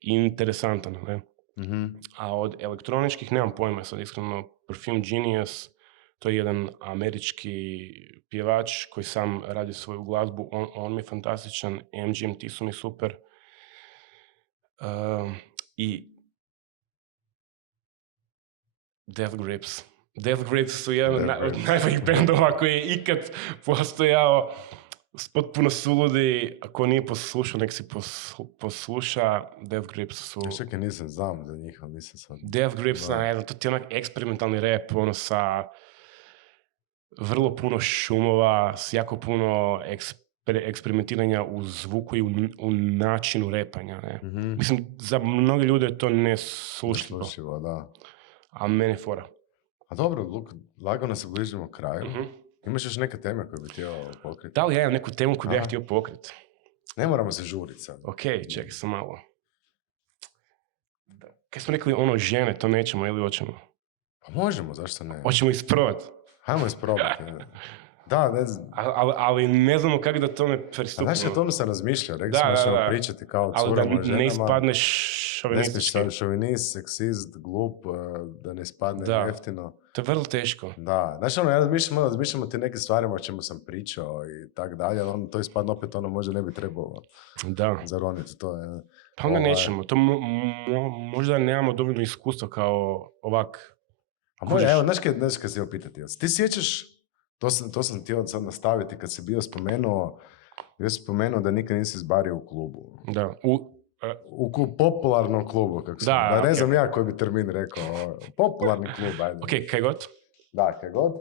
interesantan. Ne? Mm-hmm. A od elektroničkih nemam pojma, sad iskreno, Perfume Genius, to je jedan američki pjevač koji sam radi svoju glazbu, on mi je fantastičan, MGMT su mi super. I Death Grips. Death Grips su jedan od najboljih bendova koji je ikad postojao, potpuno suludi. Ako nije poslušao, nek si posluša. Death Grips su... Čekaj, nisam znam za njih, ali nisam sad... Death Grips, to ti je onak eksperimentalni rap, sa vrlo puno šumova, s jako puno eksperimentiranja u zvuku i u načinu repanja. Ne? Mm-hmm. Mislim, za mnoge ljude je to neslušljivo. Neslušljivo, da. A mene fora. A dobro, Luk, lagano se bližimo kraju. Mm-hmm. Imaš još neke teme koje bi htio pokriti? Da li ja imam neku temu koju bi ja htio pokriti? Ne moramo se žuriti sad. Ok, čekaj sam malo. Kaj smo rekli, žene, to nećemo ili hoćemo? Pa možemo, zašto ne? Hoćemo isprobati. Hajmo isprobati. Da, ne znam. Ali ne znamo kako da tome pristupimo. Znaš, o tome sam razmišljao. Rekli smo da ćemo pričati kao curama, ženama. Ali da ne ispadneš šovinistički. Ne šovinist, seksist, glup, da ne ispadne jeftino. To je vrlo teško. Da. Znaš, ja razmišljam o ti neke stvarima o čemu sam pričao i tak dalje, ali to ispadne opet možda ne bi trebalo zaroniti to. Pa onda nećemo. To možda nemamo dovoljno iskustva kao ovak. A možda, evo, znaš kad se pitati. Ti sjećaš, to sam htio sad nastaviti kad si bio spomenuo da nikad nisi izbario u klubu. Da. U popularnom klubu, kako sam. Da, ne znam ja koji bi termin rekao. Popularni klub, ajde. Ok, kaj god? Da, kaj god.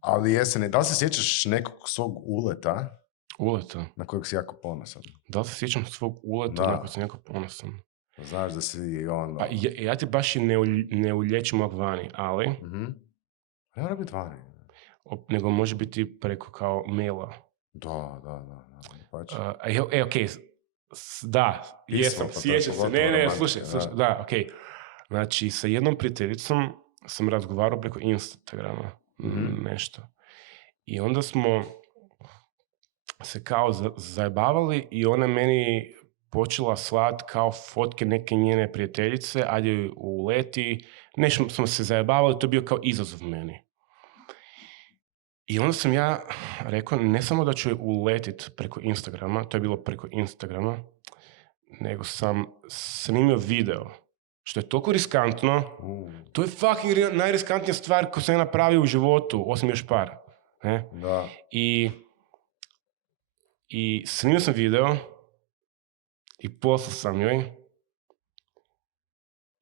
Ali jesene, da li se sjećaš nekog svog uleta? Uleta? Na kojeg si jako ponosan? Da li se sjećam svog uleta na kojeg sam jako ponosan? Znaš da si ono... Pa ja ti baš i ne ulječim ovak vani, ali... Ne mora biti vani. Nego može biti preko kao maila. Da. Okej. Da, jesam, sjećam se. Ne, slušaj, da, okej. Znači, sa jednom prijateljicom sam razgovarao preko Instagrama, nešto. I onda smo se kao zajebavali i ona meni počela slat kao fotke neke njene prijateljice, ajde uleti, nešto smo se zajebavali, to je bio kao izazov meni. I onda sam ja rekao, ne samo da ću uletit preko Instagrama, to je bilo preko Instagrama, nego sam snimio video, što je toliko riskantno, to je fucking najriskantnija stvar koju sam ja napravio u životu, osim još par. Ne? Da. I snimio sam video i poslao sam joj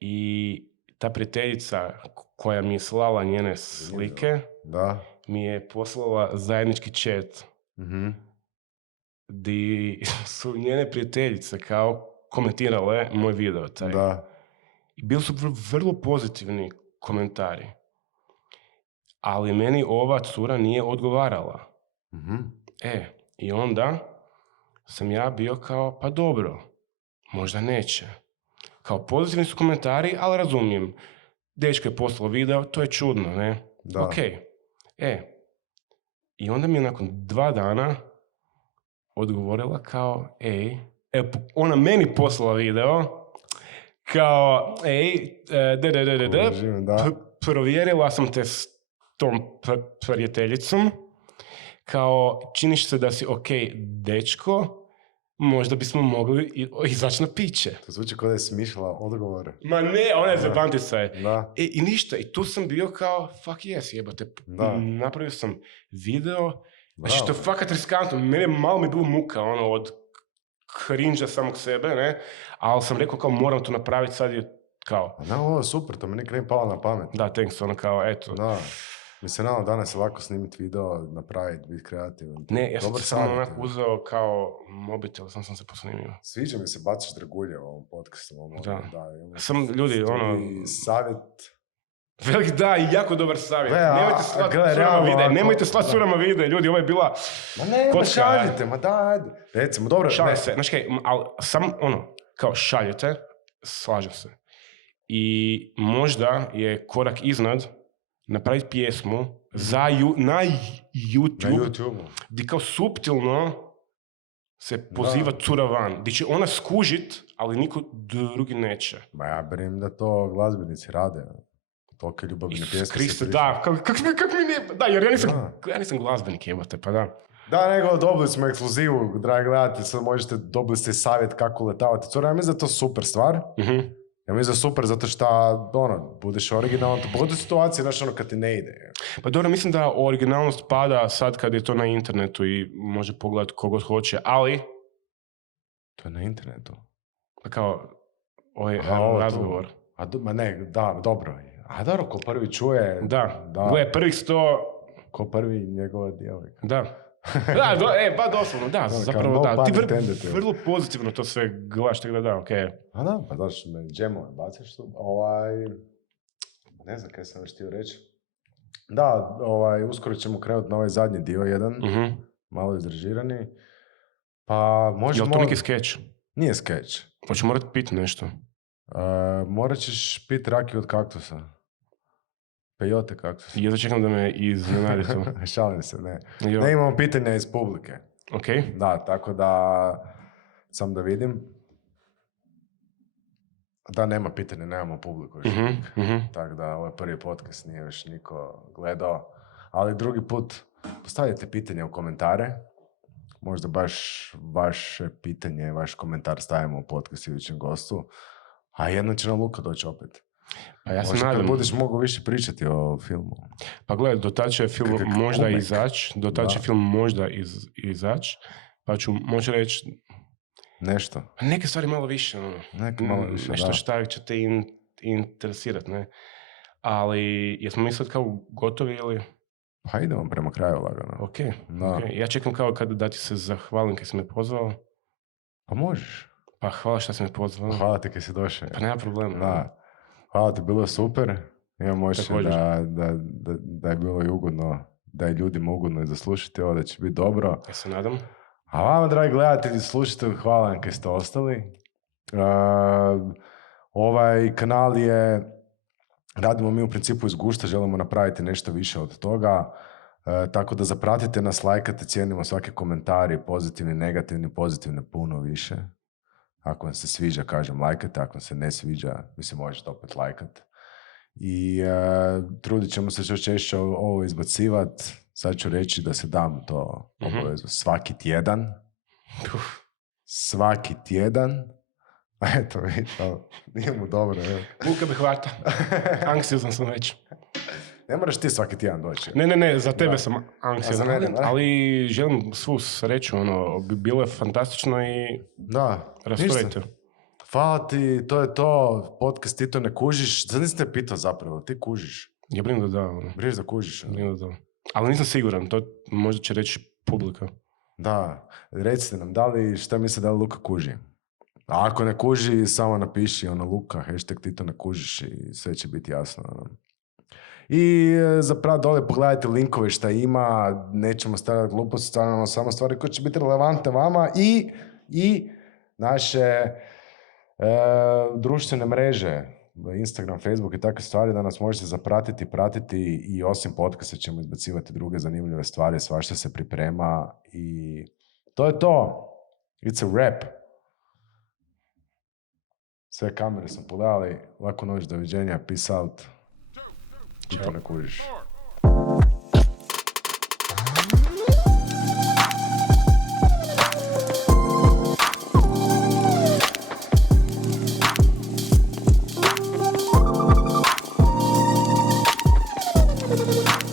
i ta prijateljica koja mi je slala njene slike, mi je poslala zajednički chat gdje su njene prijateljice kao komentirale moj video taj. Da. I bili su vrlo pozitivni komentari. Ali meni ova cura nije odgovarala. I onda sam ja bio kao, pa dobro, možda neće. Kao pozitivni su komentari, ali razumijem. Dečko je poslao video, to je čudno, ne? Da. Okej. I onda mi je nakon 2 dana odgovorila kao, ona meni poslala video, kao, provjerila sam te s tom prijateljicom, kao, činiš se da si dečko, možda bismo mogli izaći na piće. To zvuči kao da je smišljala odgovore. Ma ne, ona je zabantica je. I ništa, i tu sam bio kao, fuck yes, jebate. Napravio sam video, znači to je fakat riskantno. Mene malo mi je bilo muka, od cringe-a samog sebe, ne? Ali sam rekao kao, moram to napraviti, sad je kao... Ovo je super, to mi nikad nije palo na pamet. Da, thanks, kao, eto. Da. Mislim, danas je lako snimiti video, napraviti, biti kreativan. Ne, ja sam samo onako uzeo kao mobitel, sam se posnimio. Sviđa mi se, baciš dragulje u ovom podcastu. Da. Sam ljudi, savjet... Velik da, i jako dobar savjet. Nemojte slati curama vide, nemojte slati curama vide, ljudi, ovo je bila... Ma ne, šaljite, ajde. Recimo, dobro. Šalje se, znači kaj, ali sam kao šaljete, slažem se. I možda je korak iznad napraviti pjesmu na YouTube, gdje kao suptilno se poziva cura van, gdje će ona skužit, ali niko drugi neće. Ma ja brinem da to glazbenici rade. Tolike ljubavne pjesme Kriste, da, kak mi nije, da, jer ja nisam glazbenik, jebate, pa da. Da, nego dobili smo ekskluzivu, dragi gledatelji, sad možete, dobili ste savjet kako letavati cura, ja mislim da je to super stvar. Ja mislim da je super zato što, budeš originalan, to pogotovo situacije, znaš, kad ti ne ide. Pa dobro, mislim da originalnost pada sad kad je to na internetu i može pogledati kogod hoće, ali... To je na internetu? Pa kao, ovaj razgovor. Ma ne, da, dobro. A dobro, ko prvi čuje... Da. Gle, prvih 100... Ko prvi njegova djevojka. Da. Ba doslovno, da, zapravo da. Ti vrlo pozitivno to sve gledaš, tako da, okej. A da, pa daš me džemove, baciš tu. Ne znam kaj sam još htio reći. Da, uskoro ćemo krenuti na ovaj zadnji dio jedan, malo izrežirani. Pa možemo... Jel to neki skeč? Nije skeč. Hoću morat piti nešto. Morat ćeš piti rakiju od kaktusa. Peyote kaktus. Ja čekam da me iznenadi to. Šalim se, ne. Ne imamo pitanja iz publike. Ok. Da, tako da... Sam da vidim. Da, nema pitanja, nemamo publiku još. Tako da, ovo je prvi podcast, nije još niko gledao. Ali drugi put, postavljajte pitanje u komentare. Možda baš vaše pitanje, vaš komentar stavimo u podcast idućem gostu. A jedno će nam Luka doći opet. Pa ja se možda nadam. Kad budeš mogao više pričati o filmu. Pa gledaj, do tad će film možda izaći, pa ću moći reći nešto. Neke stvari malo više, nešto što će te interesirati, ne? Ali jesmo mi sad kao gotovi ili... Pa idemo prema kraju lagano. Ok. Da. Ja čekam kao kada da ti se zahvalim kad si me pozvao. Pa možeš. Pa hvala što si me pozvao. Hvala ti kad si došao. Pa nema problema. Da. Hvala ti, bilo je super. Imam osjećaj Također. da je bilo i ugodno, da je ljudima ugodno i zaslušati ovo, da će biti dobro. Ja se nadam. A vama, dragi gledatelji, slušatelji, hvala vam kad ste ostali. Ovaj kanal je, radimo mi u principu iz gušta, želimo napraviti nešto više od toga. Tako da zapratite nas, lajkate, cijenimo svaki komentari, pozitivni, negativni, pozitivne puno više. Ako vam se sviđa, kažem, lajkate, ako vam se ne sviđa, mislim, možete opet lajkati. I trudit ćemo se još češće ovo izbacivati. Sad ću reći da se dam to obavezu svaki tjedan. Svaki tjedan. A eto, vidiš, nije mu dobro. Luka me hvata. Anksiozan sam već. Ne moraš ti svaki tjedan doći. Ne, za tebe sam anksiozan. Ali želim svu sreću, bilo je fantastično i rasporedite. Hvala ti, to je to, podcast ti to ne kužiš. Sad nisam te pitao zapravo, ti kužiš? Ja brinim da da. Briješ da kužiš? Brinim da da. Ali nisam siguran, to možda će reći publika. Da, recite nam, šta misle da li Luka kuži? A ako ne kuži, samo napiši Luka, hashtag ti to ne kužiš i sve će biti jasno. I zapravo dole pogledajte linkove šta ima, nećemo stavljati gluposti, stavljamo samo stvari koje će biti relevantne vama i naše društvene mreže, Instagram, Facebook i takve stvari da nas možete zapratiti, pratiti i osim podcasta ćemo izbacivati druge zanimljive stvari, svašta se priprema i to je to. It's a wrap. Sve kamere smo pogledali, laku noć, doviđenja, peace out. I to ne kužiš. Thank you.